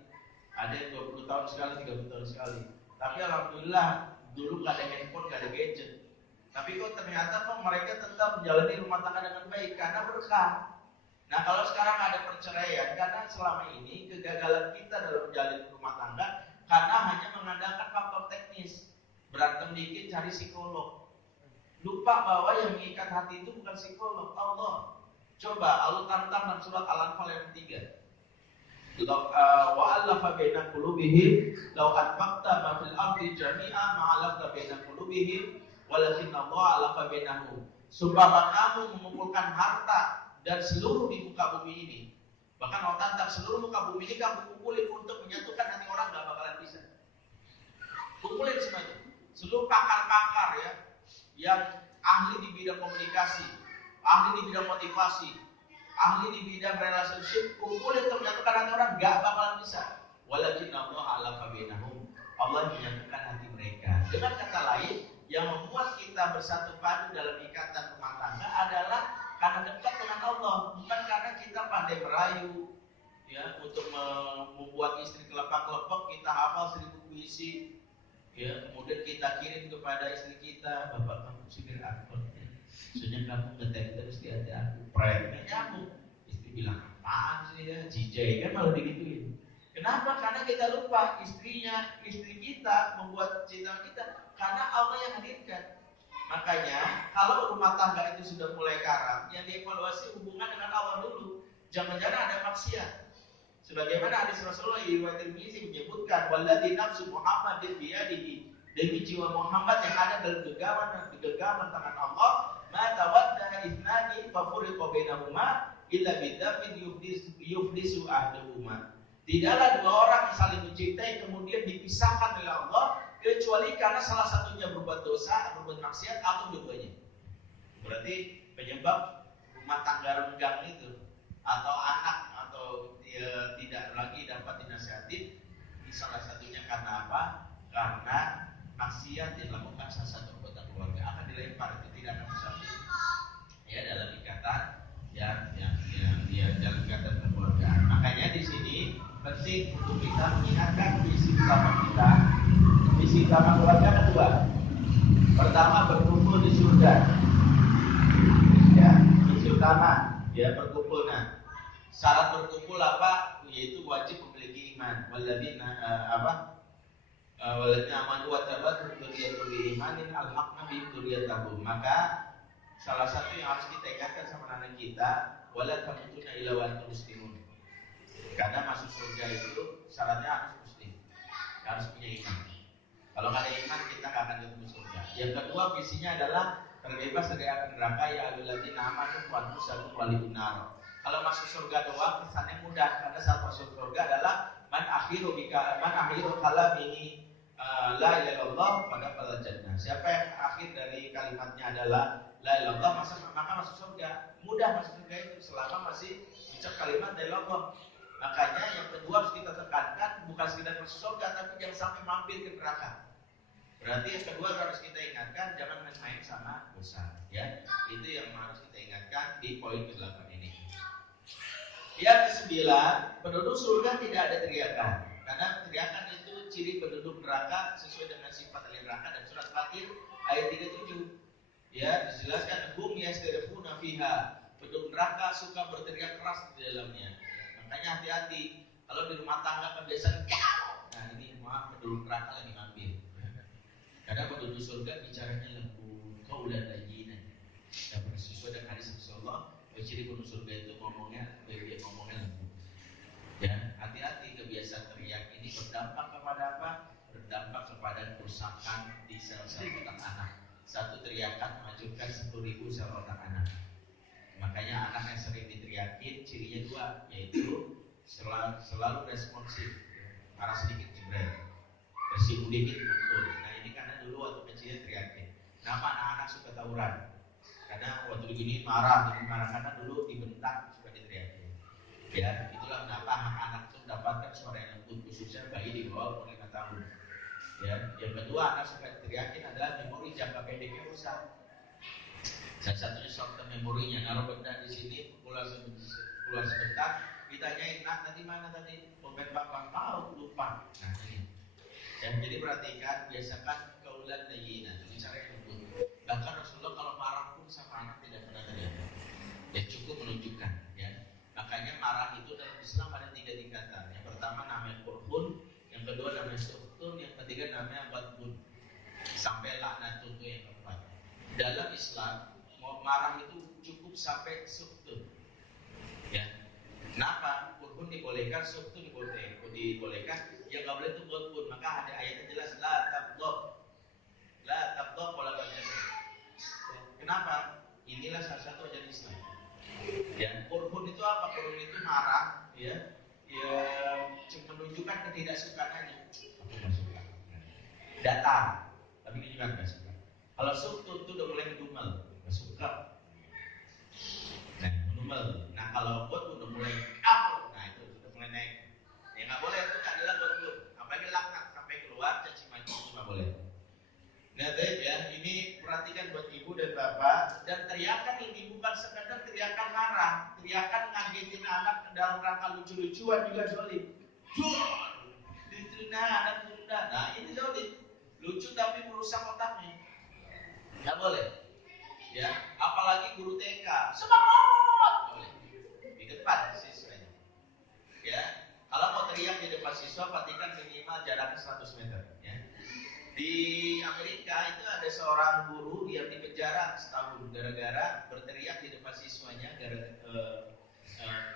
ada yang 20 tahun sekali, 30 tahun sekali. Tapi alhamdulillah dulu nggak ada handphone, nggak ada gadget. Tapi kok ternyata mereka tetap menjalani rumah tangga dengan baik karena berkah. Nah kalau sekarang ada perceraian karena selama ini kegagalan kita dalam menjalin rumah tangga karena hanya mengandalkan faktor teknis, berantem dikit cari psikolog, lupa bahwa yang mengikat hati itu bukan psikolog, Allah. Coba Allah tantang dalam surat Al-Anfal yang 3. Wa allafa baina qulubihim law anfaqta ma fil ardi jami'a ma allafta baina qulubihim walakinna Allah allafa bainahum. Sumpah kamu mengumpulkan harta dan seluruh di muka bumi ini, bahkan Allah tantang seluruh muka bumi ini kamu kumpulin untuk menyatukan hati orang, gak bakalan bisa. Kumpulin semua itu, seluruh pakar-pakar ya, yang ahli di bidang komunikasi, ahli di bidang motivasi, ahli di bidang relationship, kumpulin untuk menyatukan hati orang, gak bakalan bisa. Walakinna Allah alafa bainahum, Allah menyatukan hati mereka. Dengan kata lain, yang membuat kita bersatu padu dalam ikatan rumah tangga adalah karena dekat dengan Allah, bukan karena kita pandai merayu, ya, untuk membuat istri kelepek-kelepek, kita hafal 1000 puisi, ya, kemudian kita kirim kepada istri kita, bapak kamu sindir aku, soalnya kamu ngetek terus di hati aku, premnya nyambung. Istri bilang apaan sih ya, jijai kan malah digituin. Kenapa? Karena kita lupa istri kita membuat cinta kita, karena Allah yang hadirkan. Makanya kalau rumah tangga itu sudah mulai karam, yang dievaluasi hubungan dengan Allah dulu. Jangan-jangan ada maksiat. Sebagaimana hadis Rasulullah riwayat Tirmizi menyebutkan, walladzi nafsu Muhammadin biyadihi, demi jiwa Muhammad yang ada dalam genggaman tangan Allah, ma tawadda ithnani fa furiqa bainahuma illa bidzambin yuflisu ahduhuma. Tidaklah dua orang yang saling mencintai kemudian dipisahkan oleh Allah kecuali karena salah satunya berbuat dosa, berbuat maksiat, atau dua-duanya. Berarti penyebab rumah tangga renggang itu, atau anak, atau dia tidak lagi dapat dinasihati, salah satunya karena apa? Karena maksiat yang dilakukan salah satu anggota keluarga, akan dilempar, itu tidak akan bersatu. Ya, dalam ikatan, dalam ikatan keluarga. Makanya di sini penting untuk kita mengingatkan visi utama kita. Visi utama keluarga kedua, pertama berkumpul di surga. Ya, visi utama ya berkumpul. Nah, syarat berkumpul apa? Yaitu wajib memiliki iman. Walladzina amanu wa tabattu dzurriyyatuhum bi imanin alhaqna bi dzurriyyatihim. Maka salah satu yang harus kita ingatkan sama anak kita, wala tamutunna illa wa antum muslimun. Karena masuk surga itu syaratnya harus muslim, harus punya iman. Kalau nggak ada iman kita nggak akan ketemu surga. Yang kedua visinya adalah terbebas dari api neraka, ya ayyuhalladzina amanu anfusakum walikum nar. Kalau masuk surga doang kesannya mudah, karena saat masuk surga adalah man akhiru kalamihi la ilaha illallah pada jannah. Siapa yang akhir dari kalimatnya adalah la ilaha illallah maka masuk surga. Mudah masuk surga itu selama masih ucap kalimat la ilaha illallah. Makanya yang kedua harus kita tekankan bukan sekedar masuk surga, tapi jangan sampai mampir ke neraka. Berarti yang kedua harus kita ingatkan jangan main-main sama dosa, ya. Itu yang harus kita ingatkan di poin ke-8 ini. Yang ke-9, penduduk surga tidak ada teriakan. Karena teriakan itu ciri penduduk neraka sesuai dengan sifat ahli neraka, dan surat Fatir ayat 37. Ya, dijelaskan hum yastarifuna fiha. Penduduk neraka suka berteriak keras di dalamnya. Makanya hati-hati kalau di rumah tangga kebiasaan nah ini maaf penduduk neraka lagi mampir. Karena penduduk surga bicaranya lembut, qaulan layyinan. Dan sesuai dengan hadis Rasulullah, ciri penduduk surga itu ngomongnya lembut. Ya, hati-hati kebiasaan teriak ini berdampak kepada apa? Berdampak kepada kerusakan di sel-sel otak anak. Satu teriakan menghancurkan 10.000 sel otak anak. Makanya anak yang sering diteriakin cirinya dua, yaitu selalu responsif, marah sedikit jebrel, bersih dikit mukul. Nah ini karena dulu waktu kecilnya teriakin. Kenapa anak-anak suka tawuran? Karena waktu begini marah karena dulu dibentak suka diteriakin. Ya, itulah kenapa anak itu mendapatkan suara yang lembut, khususnya bayi di bawah umur 5 tahun. Ya, yang kedua anak suka diteriakin adalah memori jangka pendeknya rusak. Salah satunya short term memorinya, naruh benda di sini, keluar sebentar, ditanyain, nak tadi mana tadi? Dompet papa, lupa. Nah ini. Dan jadi perhatikan, biasakan qaulan layyinan, bicara yang lembut. Bahkan Rasulullah kalau marah pun sama anak tidak pernah teriak. Ya cukup menunjukkan, ya. Makanya marah itu dalam Islam ada 3 tingkatan. Yang pertama namanya qurhun, yang kedua namanya suhtun, yang ketiga namanya badbun. Sampai laknatun itu yang keempat. Dalam Islam marah itu cukup sampai suhtun. Ya. Kenapa? Qurhun dibolehkan, suhtun dibolehkan. Yang nggak boleh itu badbun. Maka ada ayatnya jelas la tabdhab wala tajannah. Kenapa? Inilah salah satu ajaran Islam. Ya, qurhun itu apa? Qurhun itu marah, ya. Cuma menunjukkan ketidaksukaannya. Aku nggak suka. Datar, tapi menunjukkan nggak suka. Kalau suhtun itu udah mulai ngedumel, nggak suka. Nah, ngedumel. Nah, kalau badbun udah mulai nah itu udah mulai naik. Ya nggak boleh, itu adalah badbun. Apalagi laknat sampai keluar caci maki cuma boleh. Nah, ya, ini perhatikan buat ibu dan bapak. Dan teriakan ini bukan sekadar teriakan marah, teriakan ngagetin anak dalam rangka lucu-lucuan juga zolim. Anak tunda. Nah, ini zolim. Lucu tapi merusak otaknya. Nggak boleh. Ya, apalagi guru TK. Semangat! Boleh. Di depan siswanya. Ya, kalau mau teriak di depan siswa, pastikan minimal jaraknya 100 meter. Ya. Di Amerika itu ada seorang guru yang dipenjara setahun gara-gara berteriak di depan siswanya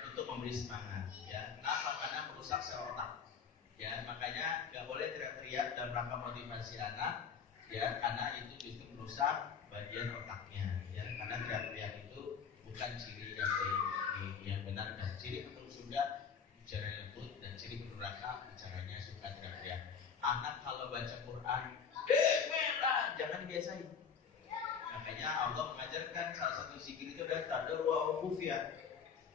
untuk memberi semangat. Ya, kenapa? Karena merusak sel otak. Ya, makanya nggak boleh teriak-teriak dalam rangka motivasi anak. Ya, karena itu justru merusak bagian otaknya. Ya, karena teriak-teriak itu bukan ciri yang benar. Dan ciri penduduk surga bicara lembut, dan ciri penduduk neraka bicaranya suka teriak-teriak. Anak kalau baca Quran, jangan dibiasain. Makanya Allah mengajarkan salah satu zikir itu adalah tadarru wa khufya.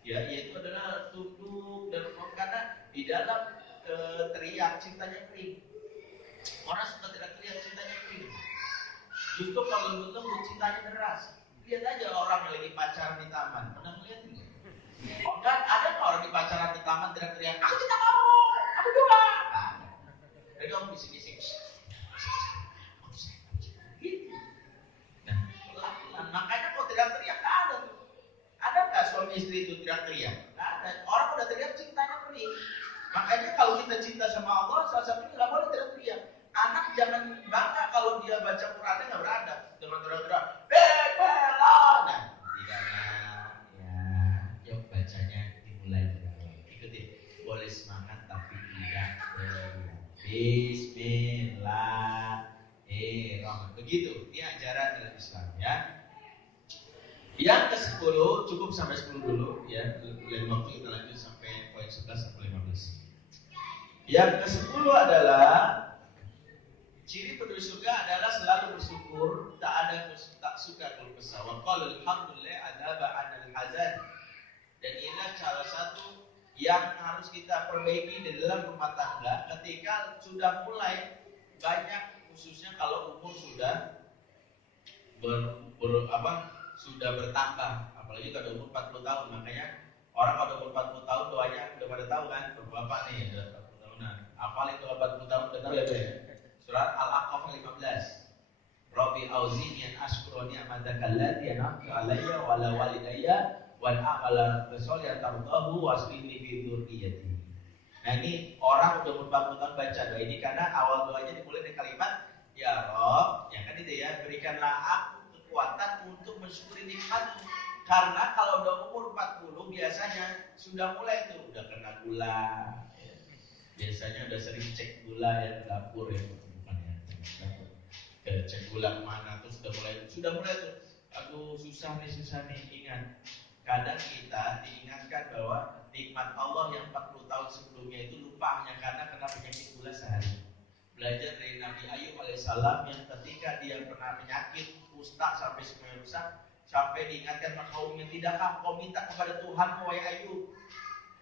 Ya, yaitu adalah tunduk dan karena di dalam teriak cintanya kering. Orang suka teriak-teriak cintanya kering. Justru kalau lembut-lembut cintanya deras. Lihat aja orang yang lagi pacaran di taman, pernah melihat enggak? Oh, kan ada orang di pacaran di taman teriak-teriak, aku cinta kamu, aku juga. Jadi kamu bisik-bisik. Gitu. Nah, pelan-pelan. Makanya kalau teriak-teriak nggak ada tuh. Ada nggak suami istri itu teriak-teriak? Nggak ada. Orang udah teriak cintanya kering. Makanya kalau kita cinta sama Allah, salah satunya nggak boleh teriak-teriak. Anak jangan bangga kalau dia baca Qurannya nggak beradab dengan teriak-teriak. Bela. Ini ajaran dalam Islam ya. Yang ke-10 cukup sampai 10 dulu ya. Lain waktu kita lanjut sampai poin 11 sampai 15. Yang ke-10 adalah ciri penduduk surga adalah selalu bersyukur, tak suka keluh kesah. Wa qala alhamdulillah adaba 'anil hazan. Dan inilah salah satu yang harus kita perbaiki di dalam rumah tangga ketika sudah mulai banyak, khususnya kalau umur sudah sudah bertambah, apalagi kalau umur 40 tahun. Makanya orang kalau umur 40 tahun doanya udah pada tahu kan, bapak nih udah 40 tahunan. Apalagi kalau 40 tahun dengar ya, surat Al-Aqaf 15. Rabbi auzini an ashkura ni'mataka allati an'amta 'alayya wa 'ala walidayya wal a'mala sholihan tardahu waslini fi dzurriyyati. Nah ini orang udah umur 40 tahun baca doa ini karena awal doanya dimulai dari kalimat ya Rob, ya kan itu ya, berikanlah aku kekuatan untuk mensyukuri nikmatmu. Karena kalau udah umur 40 biasanya sudah mulai tuh udah kena gula ya. Biasanya udah sering cek gula ya ke dapur ya, bukan ya, cek gula kemana tuh sudah mulai tuh aduh susah nih. Ingat, kadang kita diingatkan bahwa nikmat Allah yang 40 tahun sebelumnya itu lupa hanya karena kena penyakit gula sehari. Belajar dari Nabi Ayub alaihissalam yang ketika dia pernah penyakit kusta sampai semuanya rusak, sampai diingatkan kaumnya, tidakkah kau minta kepada Tuhan wahai Ayub?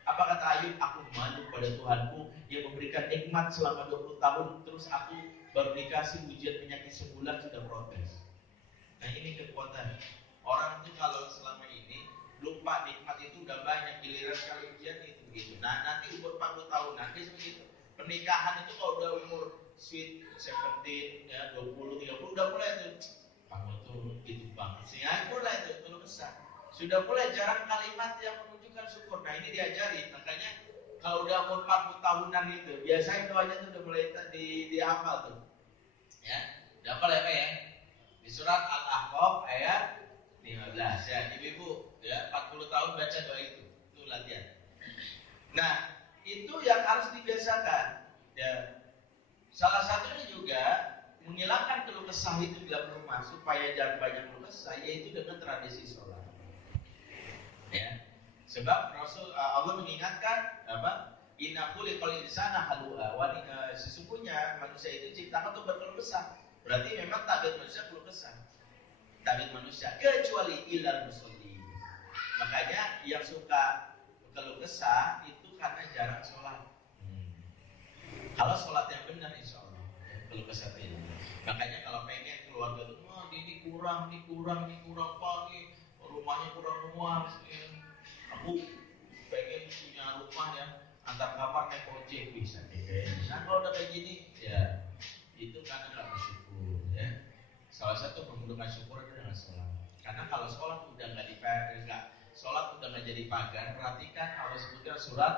Apa kata Ayub? Aku malu pada Tuhanku yang memberikan nikmat selama 20 tahun, terus aku baru dikasih ujian penyakit sebulan sudah protes. Nah ini kekuatan orang itu kalau selama ini lupa nikmat itu udah banyak, giliran sekali ujian itu begitu. Nah nanti umur 40 tahun nanti seperti itu. Pernikahan itu kalau udah umur sweet 17 ya 20 30 udah mulai tuh kamu tuh gitu banget sih ya, mulai tuh keluh kesah. Sudah mulai jarang kalimat yang menunjukkan syukur. Nah ini diajari, makanya kalau udah umur 40 tahunan itu biasanya doanya tuh udah mulai dihafal tuh. Ya, udah hafal apa ya? Di surat Al-Ahqaf ayat 15 ya, ibu-ibu ya 40 tahun baca doa itu latihan. Nah, itu yang harus dibiasakan. Ya. Salah satunya juga menghilangkan keluh kesah itu di dalam rumah supaya jangan banyak keluh kesah, yaitu dengan tradisi sholat. Ya. Sebab Rasul Allah mengingatkan apa? Inna khuliqal insana halu'a. Sesungguhnya manusia itu diciptakan untuk berkeluh kesah. Berarti memang tabiat manusia keluh kesah. Tabiat manusia kecuali ilal musolli. Makanya yang suka keluh kesah itu karena jarang sholat. Kalau sholat yang benar insya Allah keluh kesah itu. Makanya kalau pengen keluarga itu, ini kurang pak, nih rumahnya kurang luas. Aku pengen punya rumah yang antar kamar naik ojek bisa. Nah kalau udah kayak gini, ya itu karena nggak bersyukur. Ya. Salah satu membutuhkan syukur itu dengan sholat. Karena kalau sholat udah sholat udah nggak jadi pagar. Perhatikan Allah sebutkan surat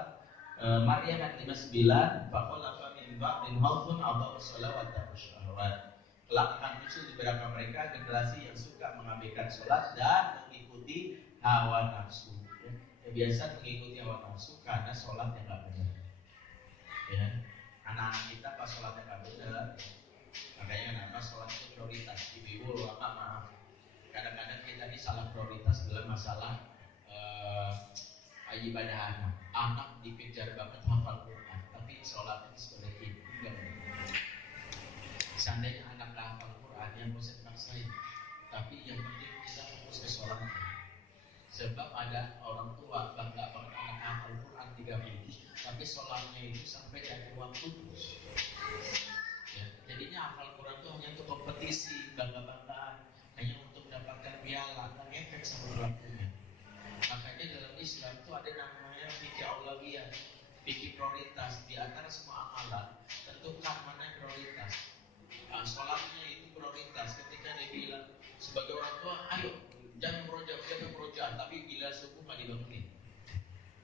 Maryam ayat 59, faqala min ba'din khawfun atau sholawat syahwat. Kelak akan muncul di beberapa mereka generasi yang suka mengabaikan sholat dan mengikuti hawa nafsu. Ya, biasa mengikuti hawa nafsu karena sholat yang nggak benar. Ya, anak-anak kita pas sholatnya nggak benar. Makanya kenapa sholat itu prioritas. Ibu-ibu, maaf. Kadang-kadang kita ini salah prioritas dalam masalah ibadah anak. Anak dikejar banget hafal Quran, tapi sholatnya disekolehin. Enggak. Seandainya anak gak hafal Quran, yang gak usah dipaksain. Tapi yang penting kita fokus ke sholatnya. Sebab ada orang tua bangga banget anak hafal Quran 3 juz, tapi sholatnya itu sampai di akhir waktu terus. Ya, jadinya hafal Quran itu hanya untuk kompetisi, bangga-banggaan, hanya untuk mendapatkan piala, tak efek sama pelakunya. Makanya dalam Islam itu ada namanya fikih aulawiyah, fikih prioritas. Di antara semua amalan, tentukan mana yang prioritas. Nah, sholatnya itu prioritas. Ketika dia bilang sebagai orang tua, ayo jangan beroja, tapi bila subuh nggak dibangunin.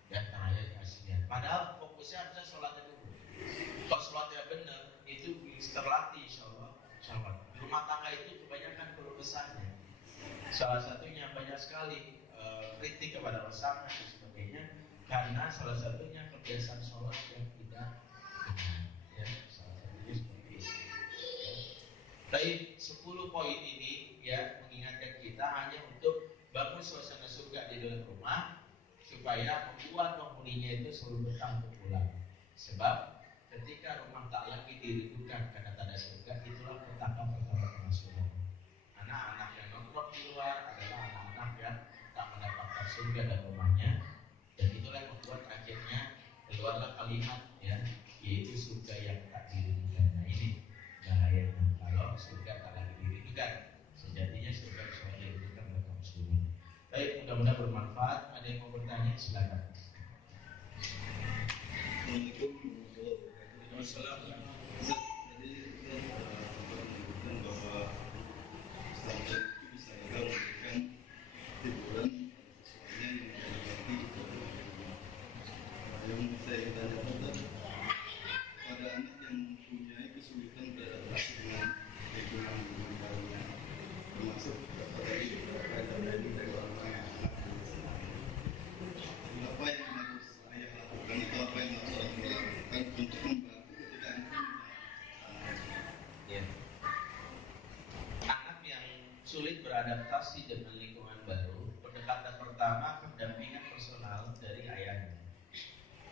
Ya terakhir aslinya. Padahal fokusnya harusnya sholatnya dulu. Kalau sholatnya benar, itu terlatih insya Allah. Di rumah tangga itu kebanyakan keluh kesahnya. Salah satunya banyak sekali kritik kepada pasangan dan sebagainya karena salah satunya kebiasaan sholat yang tidak benar. Ya, salah satunya seperti itu. Ya. Tapi 10 poin ini supaya membuat penghuninya itu selalu betah untuk pulang. Sebab ketika rumah tak lagi dirindukan karena tak ada surga, itulah petaka pertama kemasukan. Anak-anak yang nongkrong di luar adalah anak-anak yang tak mendapatkan surga dan rumahnya, dan itulah yang membuat akhirnya keluarlah kalimat ya, yaitu surga yang tak dirindukan. Nah ini bahayanya kalau surga tak lagi dirindukan. Sejatinya surga selalu dirindukan oleh kaum muslimin. Baik, mudah-mudahan bermanfaat. Ada yang mau bertanya, silakan. Assalamualaikum warahmatullahi wabarakatuh. Jadi kita menyebutkan bahwa standar itu bisa juga memberikan hiburan sesuanya yang menjadi yang saya tanyakan tadi pada anak yang mempunyai kesulitan beradaptasi dengan lingkungan barunya, termasuk pada ini dari orang-orang yang anak apa yang harus ayah lakukan atau apa yang harus orang tua lakukan untuk membantu ketika anak Ya. Anak yang sulit beradaptasi dengan lingkungan baru, pendekatan pertama pendampingan personal dari ayahnya.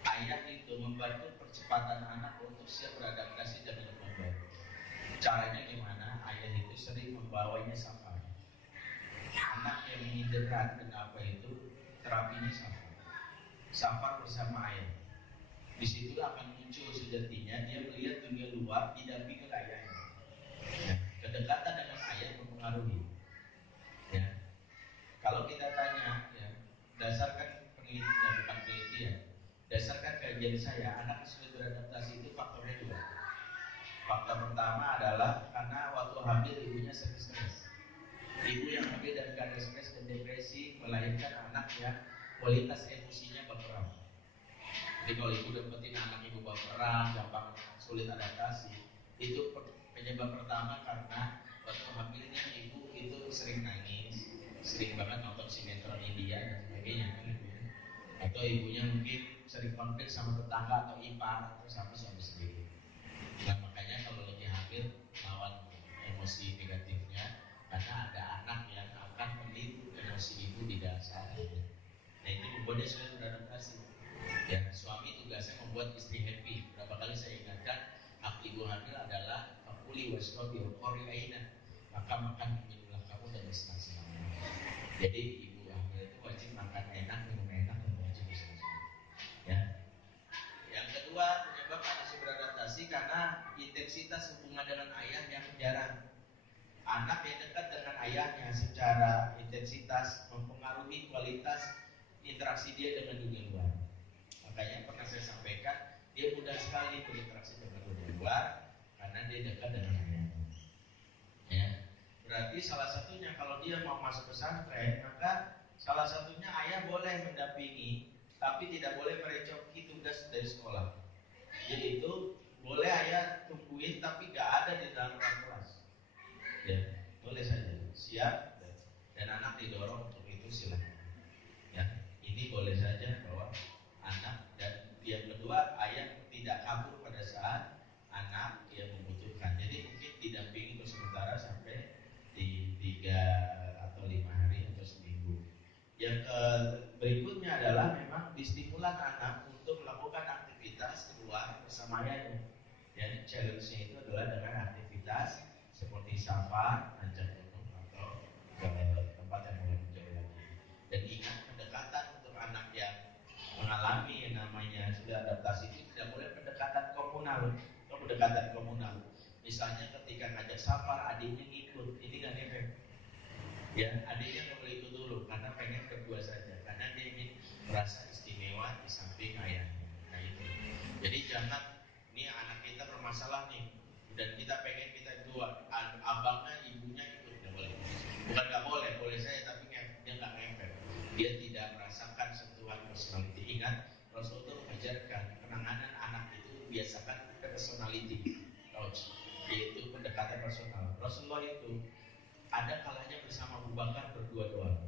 Ayah itu membantu percepatan anak untuk siap beradaptasi dengan lingkungan baru. Caranya gimana? Ayah itu sering membawanya safari. Anak yang minderan kenapa itu terapinya safari. Safar bersama ayah. Di situ akan muncul sejatinya dia melihat dunia luar didampingi oleh ayahnya. Ya, kedekatan dengan ayah mempengaruhi. Ya, kalau kita tanya, ya, dasarkan penelitian bukan penelitian, dasarkan kajian saya, anak sulit beradaptasi itu faktornya dua. Faktor pertama adalah karena waktu hamil ibunya stres. Ibu yang hamil dan karena stres dan depresi melahirkan anak yang kualitas emosinya berkurang. Jadi kalau ibu dapetin anak ibu baperan, gampang sulit adaptasi, itu penyebab pertama karena waktu hamilnya ibu itu sering nangis, sering banget nonton sinetron India dan sebagainya, kan gitu ya. Atau ibunya mungkin sering konflik sama tetangga atau ipar atau sama suami sendiri. Nah makanya kalau lagi hamil lawan emosi negatifnya, karena ada anak yang akan meniru emosi ibu di dasar. Nah itu membuat dia sulit beradaptasi. Ya, suami tugasnya membuat istri happy. Berapa kali saya ingatkan, hak ibu hamil adalah akuli wasrobi wakori aina. Maka makan minumlah kamu dan bersenang-senang. Jadi ibu hamil itu wajib makan enak, minum enak, dan wajib bersenang-senang. Ya. Yang kedua penyebab anak sulit beradaptasi karena intensitas hubungan dengan ayah yang jarang. Anak yang dekat dengan ayahnya secara intensitas mempengaruhi kualitas interaksi dia dengan dunia luar. Makanya pernah saya sampaikan, dia mudah sekali berinteraksi dengan dunia luar karena dia dekat dengan ayahnya. Ya, berarti salah satunya kalau dia mau masuk pesantren, maka salah satunya ayah boleh mendampingi, tapi tidak boleh merecoki tugas dari sekolah. Yaitu boleh ayah tungguin, tapi gak ada di dalam ruang kelas. Ya, boleh saja siap dan anak didorong untuk itu silakan. Ya, ini boleh saja bahwa anak, dan yang kedua ayah tidak kabur pada saat anak yang membutuhkan. Jadi mungkin didampingi untuk sementara sampai di 3 atau 5 hari atau seminggu. Yang berikutnya adalah memang distimulan anak untuk melakukan aktivitas keluar bersama ayahnya. Ya, challenge-nya itu adalah dengan aktivitas seperti safar, ajak gunung atau ke tempat yang lebih jauh lagi. Dan ingat, pendekatan untuk anak yang mengalami yang namanya sudah adaptasi itu tidak boleh pendekatan komunal atau pendekatan komunal. Misalnya ketika ngajak safar adiknya ngikut, ini nggak efek. Ya, adiknya nggak boleh ikut dulu karena pengen berdua saja, karena dia ingin merasa istimewa di samping ayahnya. Nah itu. Jadi jangan, ini anak kita bermasalah nih, dan kita pengen kita dua, abangnya ibunya ikut, nggak boleh. Bukan nggak boleh, boleh saya, tapi dia nggak ngefek. Dia tidak merasakan sentuhan personality. Ingat, Rasulullah mengajarkan penanganan anak itu biasakan personality touch, yaitu pendekatan personal. Rasulullah itu ada kalanya bersama Abu Bakar berdua doang.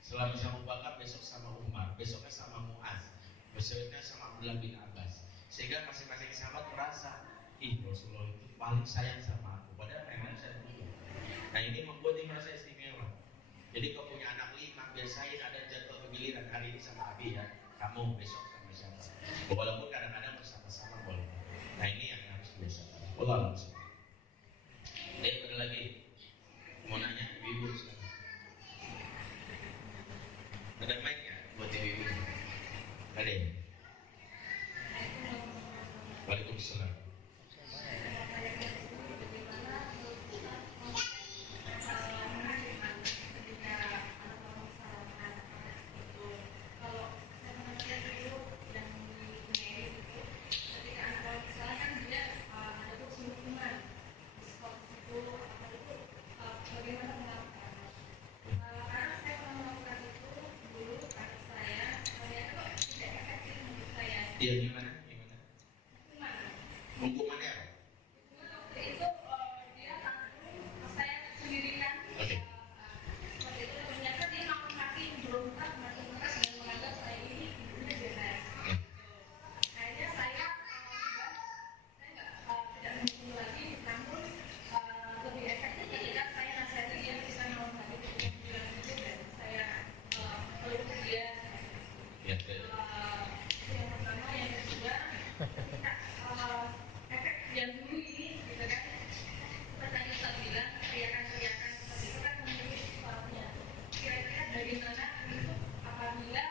Setelah bersama Abu Bakar, besok sama Umar, besoknya sama Muaz, besoknya sama Abdullah bin Abbas. Sehingga masing-masing sahabat merasa, Rasulullah itu paling sayang sama aku, padahal memang saya butuh. Nah ini membuat dia merasa istimewa. Jadi kalau punya anak 5, biasain ada jadwal pemilihan hari ini sama Abi ya. Dia gimana? Hukumannya apa? Waktu itu dia langsung saya sendirikan. Oke. Waktu itu ternyata dia makin berontak, makin keras dan menganggap saya ini ibunya geser. Akhirnya saya tidak menghukum lagi, namun lebih efektif ketika saya nasihati dia bisa menghormati kebijakan itu dan saya peluk dia. Yang pertama, yang kedua, ketika efek yang dulu ini, gitu kan, seperti Ustaz bilang, teriakan-teriakan seperti itu kan memiliki sebabnya. Kira-kira dari mana itu apabila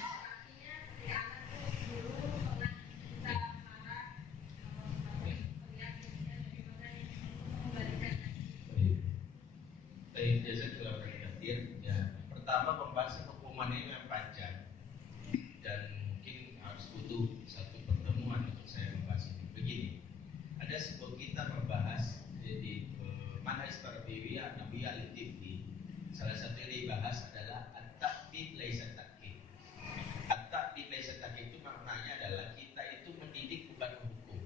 artinya si anak itu dulu pernah kita marah atau teriak-teriaknya bagaimana mengembalikannya? Baik, jazakallahu khairan. Ya, pertama pembahasan hukuman ini yang panjang dan mungkin harus butuh satu pertemuan untuk saya membahas ini. Begini, ada sebuah kitab membahas di manhaj tarbiyah Nabi al-Tifli. Salah satu yang dibahas adalah at-ta'dib laisa takkid. At-ta'dib laisa takkid itu maknanya adalah kita itu mendidik bukan menghukum.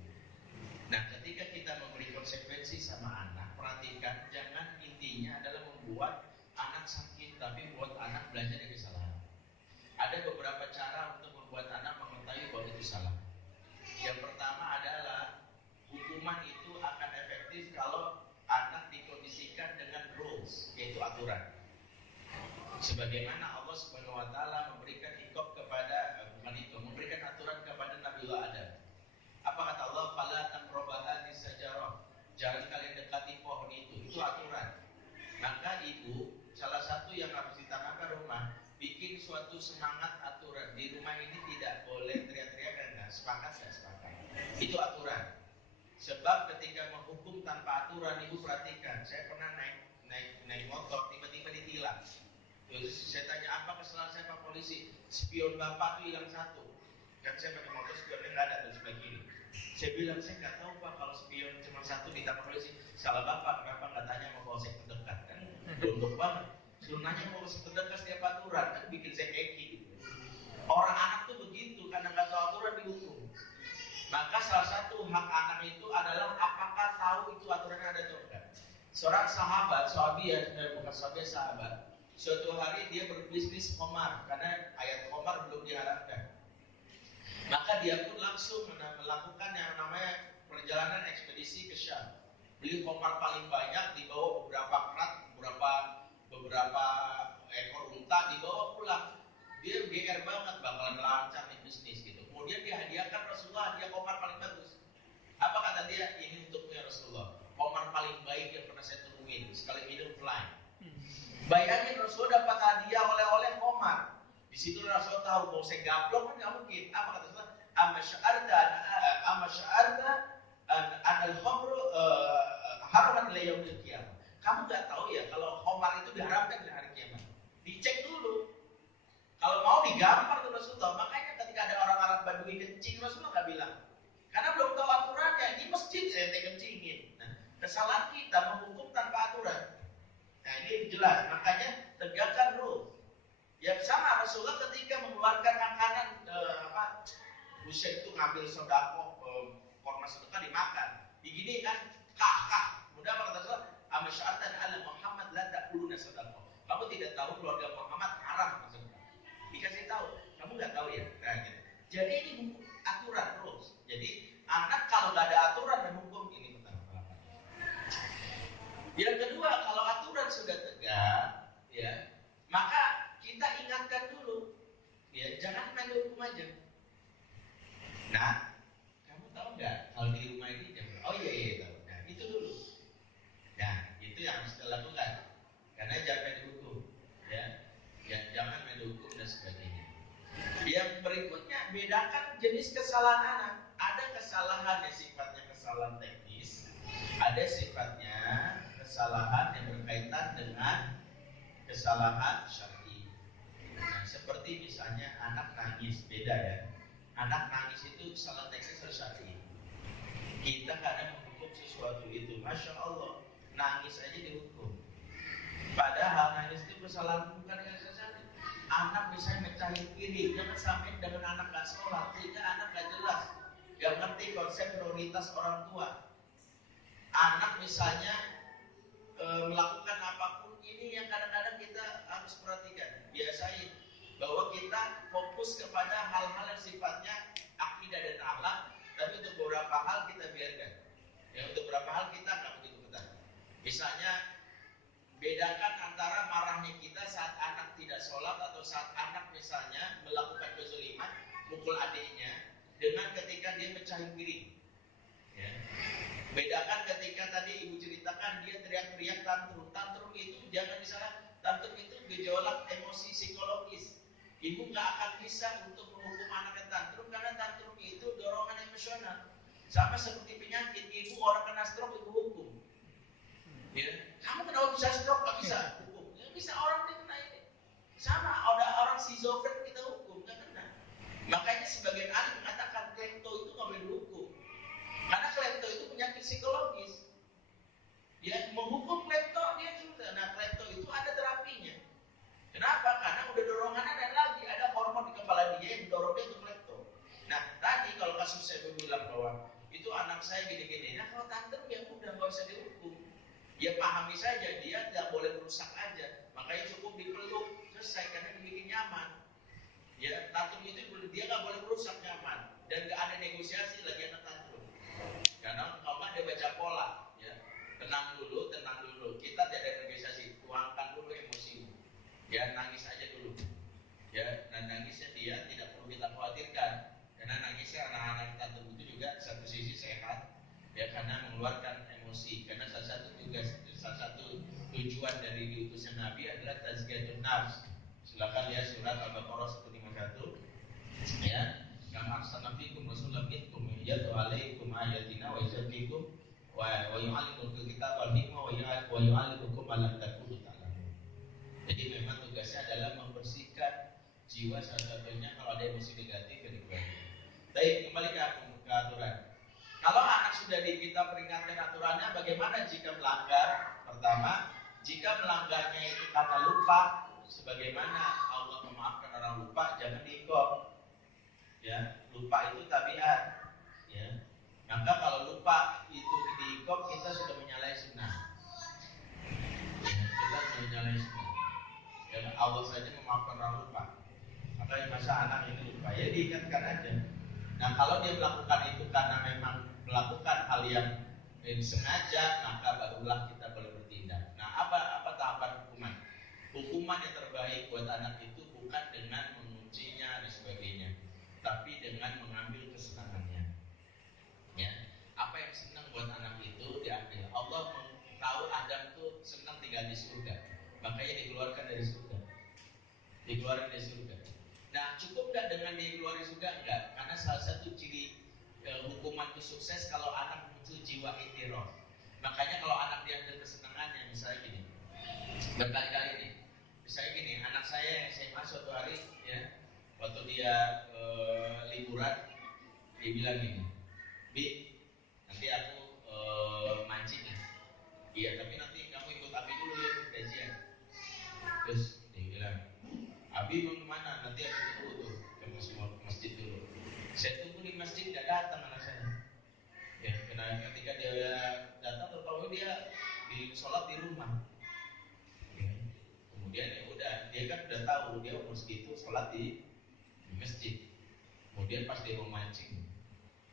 Nah, ketika kita memberi konsekuensi sama anak, perhatikan jangan intinya adalah membuat anak sakit, tapi buat anak belajar dari kesalahan. Ada beberapa cara untuk membuat anak mengetahui bahwa itu salah. Yang pertama adalah hukuman itu akan efektif kalau anak dikondisikan dengan rules, yaitu aturan. Sebagaimana Allah Subhanahu wa taala memberikan hikop kepada memberikan aturan kepada Nabiullah Adam. Apa kata Allah? Fala taqrabahani sajarah. Jangan kalian dekati pohon itu. Itu aturan. Maka ibu, salah satu yang harus ditanamkan rumah, bikin suatu semangat aturan. Di rumah ini tidak boleh teriak-teriak dan nggak sepakat. Itu aturan. Sebab ketika menghukum tanpa aturan, ibu perhatikan. Saya pernah naik motor, tiba-tiba ditilang. Terus saya tanya, apa kesalahan saya Pak Polisi? Spion bapak tuh hilang satu. Kan saya pakai motor, spionnya nggak ada di sebelah kiri. Saya bilang, saya nggak tahu Pak kalau spion cuma satu ditangkap polisi. Salah bapak, kenapa nggak tanya sama polsek terdekat? Kan beruntung banget. Suruh nanya sama polsek terdekat setiap aturan, kan bikin saya keki. Orang anak tuh begitu, karena nggak tahu aturan dihukum. Maka salah satu hak anak itu adalah apakah tahu itu aturannya ada atau enggak. Seorang sahabat, sahabat. Suatu hari dia berbisnis khamar, karena ayat khamar belum diharapkan. Maka dia pun langsung melakukan yang namanya perjalanan ekspedisi ke Syam. Beli khamar paling banyak, dibawa beberapa krat, beberapa ekor unta, dibawa pulang. Dia GR banget, bakalan lancar nih bisnis gitu. Kemudian dia hadiahkan Rasulullah hadiah khamar paling bagus. Apa kata dia? Ini untukmu ya Rasulullah. Khamar paling baik yang pernah saya temuin, sekali minum fly. Bayangin Rasulullah dapat hadiah oleh-oleh khamar. Di situ Rasulullah tahu bahwa saya gablok kan nggak mungkin. Apa kata Rasulullah? Amma sya'arta anal khamru haraman ila yaumil qiyamah. Kamu nggak tahu ya kalau khamar itu diharamkan di hari kiamat. Dicek dulu. Kalau mau digampar tuh Rasulullah. Makanya ketika ada orang Arab Badui kencing, Rasulullah nggak bilang. Karena belum tahu aturannya. Di masjid saya kencingin. Nah, kesalahan kita menghukum tanpa aturan. Nah ini jelas, makanya tegakkan rule. Yang sama Rasulullah ketika mengeluarkan makanan Husain itu ngambil sodako, korma sedekah dimakan. Begini kan, kah. Kemudian apa kata Rasulullah? Amasya'atan ala Muhammad la ta'kuluna sodako. Kamu tidak tahu keluarga Muhammad haram sedekah. Dikasih tahu, kamu nggak tahu ya. Nah, gitu. Jadi ini aturan rules. Jadi anak kalau nggak ada aturan dan hukum ini pertama. Yang kedua, kalau aturan sudah tegak, ya, maka kita ingatkan dulu, ya, jangan main hukum aja. Nah, kamu tahu nggak kalau di rumah ini jam? Oh iya tahu. Nah, itu dulu. Nah, itu yang harus kita lakukan. Karena jangan main hukum, ya, jangan main hukum dan sebagainya. Yang berikutnya, bedakan jenis kesalahan anak. Ada kesalahan yang sifatnya kesalahan teknis, ada sifatnya kesalahan yang berkaitan dengan kesalahan syar'i. Nah, seperti misalnya anak nangis, beda ya. Anak nangis itu kesalahan teknis atau syar'i. Kita kadang menghukum sesuatu itu, Masya Allah, nangis aja dihukum. Padahal nangis itu kesalahan bukan kesalahan syar'i. anak misalnya mecahin piring, jangan sampai dengan anak gak sholat, sehingga anak gak jelas, gak ngerti konsep prioritas orang tua. Anak misalnya melakukan apapun, ini yang kadang-kadang kita harus perhatikan, biasain bahwa kita fokus kepada hal-hal yang sifatnya akidah dan akhlak, tapi untuk beberapa hal kita biarkan. Ya, untuk beberapa hal kita nggak begitu ketat. Misalnya, bedakan antara marahnya kita saat anak tidak sholat atau saat anak misalnya melakukan kezaliman, mukul adiknya, dengan ketika dia mecahin piring. Ya. Bedakan ketika tadi ibu ceritakan dia teriak-teriak tantrum. Tantrum itu jangan disalah, tantrum itu gejolak emosi psikologis. Ibu nggak akan bisa untuk menghukum anak yang tantrum karena tantrum itu dorongan emosional. Sama seperti penyakit, ibu orang kena stroke ibu hukum. Ya, kamu kenapa bisa stroke? Gak bisa hukum. Ya bisa, orang dia kena ini. Sama, ada orang schizofren kita hukum, gak kena. Makanya sebagian ahli mengatakan klepto itu gak boleh dihukum. Karena klepto itu penyakit psikologis. Ya, menghukum klepto dia sudah. Nah, klepto itu ada terapinya. Kenapa? Karena udah dorongannya dan lagi ada hormon di kepala dia yang mendorong dia untuk klepto. Nah, tadi kalau kasus saya bilang bahwa itu anak saya gini-gini. Nah, kalau tantrum ya udah gak usah dihukum. Ya pahami saja, dia tidak boleh merusak aja. Makanya cukup dipeluk, selesai, karena dibikin nyaman. Ya, tantrum itu dia nggak boleh merusak, nyaman. Dan nggak ada negosiasi lagi anak tantrum. Karena kalau nggak dia baca pola, ya tenang dulu. Kita tidak ada negosiasi, tuangkan dulu emosimu. Ya nangis aja dulu. Ya, dan nangisnya dia tidak perlu kita khawatirkan. Karena nangisnya anak-anak tantrum itu juga satu sisi sehat. Ya, karena mengeluarkan emosi. Karena salah satu tujuan dari diutusnya Nabi adalah tazkiyatun nafs. Silakan lihat surat Al-Baqarah 151. Ya, kama arsalna fikum rasulan minkum yatlu alaikum ayatina wa yuzakkikum wa yu'allimukum al-kitaba wal hikmah wa yu'allimukum ma lam takunu ta'lamun. Jadi memang tugasnya adalah membersihkan jiwa, salah satunya kalau ada emosi negatif ya dikeluarkan. Baik, kembali ke aturan. Kalau anak sudah kita peringatkan aturannya, bagaimana jika melanggar? Pertama, jika melanggarnya itu karena lupa, sebagaimana Allah memaafkan orang lupa, jangan diikop. Ya, lupa itu tabiat. Ya, maka kalau lupa itu diikop, kita sudah menyalahi sunnah. Ya, kita sudah menyalahi sunnah. Dan Allah saja memaafkan orang lupa. Maka masa anak ini lupa, ya diingatkan aja. Nah, kalau dia melakukan itu karena memang melakukan hal yang sengaja, maka barulah kita boleh bertindak. Nah, apa tahapan hukuman? Hukuman yang terbaik buat anak itu bukan dengan menguncinya dan sebagainya, tapi dengan mengambil kesenangannya. Ya, apa yang senang buat anak itu diambil. Allah tahu Adam tuh senang tinggal di surga, makanya dikeluarkan dari surga. Dikeluarkan dari surga. Nah, cukup nggak dengan dikeluarin surga? Enggak, karena salah satu ciri hukuman itu sukses kalau anak muncul jiwa itiraf. Makanya kalau anak diambil kesenangannya, misalnya gini, berkali-kali nih, misalnya gini, anak saya yang SMA suatu hari, ya, waktu dia liburan, dia bilang gini, Bi, nanti aku mancing ya. Iya, tapi nanti kamu ikut Abi dulu ya gajian. Terus dia bilang, Abi mau kemana? Nanti aku tunggu tuh ke masjid dulu. Saya tunggu di masjid, tidak datang anak saya. Ya, karena ketika dia datang, tertawa dia di sholat di rumah. Ya. Kemudian ya udah, dia kan udah tahu dia umur segitu sholat di masjid. Kemudian pas dia mau mancing,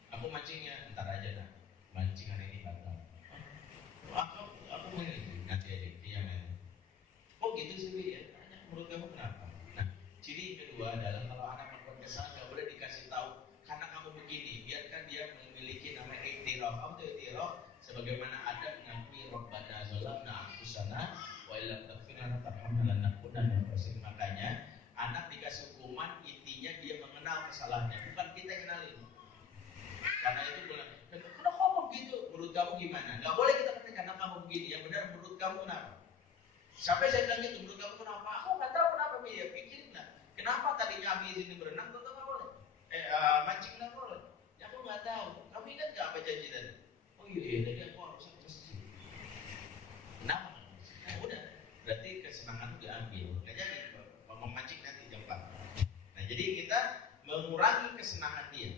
aku mancingnya ntar aja dah. Mancing hari ini batal. Aku mau ini nanti aja dia main. Oh gitu sih Bi ya. Menurut kamu kenapa? Nah, ciri kedua adalah kalau anak melakukan kesalahan nggak boleh dikasih tahu karena kamu begini. Biarkan dia memiliki nama iktiraf. Apa itu iktiraf? Sebagaimana ada mengakui Rabbana zalamna anfusana wa illam taghfir lana tarhamna lanakunanna minal khasirin. Makanya anak dikasih hukuman intinya dia mengenal kesalahannya, bukan kita yang kenalin. Karena itu boleh. Kenapa kamu begitu? Menurut kamu gimana? Nggak boleh kita katakan karena kamu begini. Yang benar menurut kamu kenapa? Sampai saya bilang gitu, menurut kamu kenapa? Aku nggak tahu kenapa, ya pikirin lah. Kenapa tadinya Abi sini berenang, tentu nggak boleh. Mancing nggak boleh. Ya aku nggak tahu. Kamu ingat nggak apa janji tadi? Oh iya, tadi aku harus ke masjid. Kenapa? Nah udah, berarti kesenangan diambil. Nggak jadi. memancing nanti jam 4. Nah, jadi kita mengurangi kesenangan dia.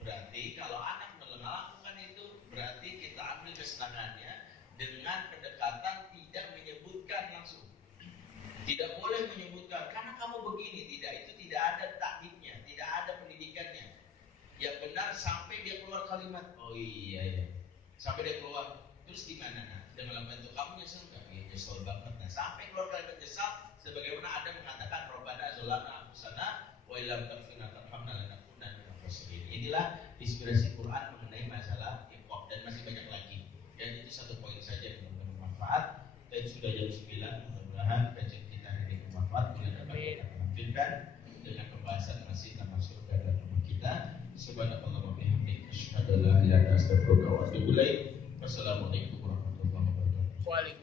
Berarti kalau anak melakukan itu, berarti kita ambil kesenangannya dengan pendekatan tidak menyebutkan langsung. Tidak boleh menyebutkan karena kamu begini, tidak, itu tidak ada taktiknya, tidak ada pendidikannya. Yang benar sampai dia keluar kalimat, oh iya, sampai dia keluar, terus gimana? Nah, dengan bentuk kamu nyesel nggak? Ya, nyesel banget. Nah, sampai keluar kalimat nyesel, sebagaimana ada mengatakan Rabbana zolana anfusana wa illam taghfir lana tarhamna lanakunanna minal khasirin. Inilah inspirasi Quran mengenai masalah infak dan masih banyak lagi. Dan itu satu poin saja yang bermanfaat. Dan sudah jam 9, mudah-mudahan kajian kita hari ini bermanfaat. Bila dapat kita lanjutkan dengan pembahasan masih tentang surga dan rumah kita. Subhanallah wa bihamdihi asyhadu an la ilaha illa anta astaghfiruka wa atubu ilaik. Wassalamualaikum warahmatullahi wabarakatuh.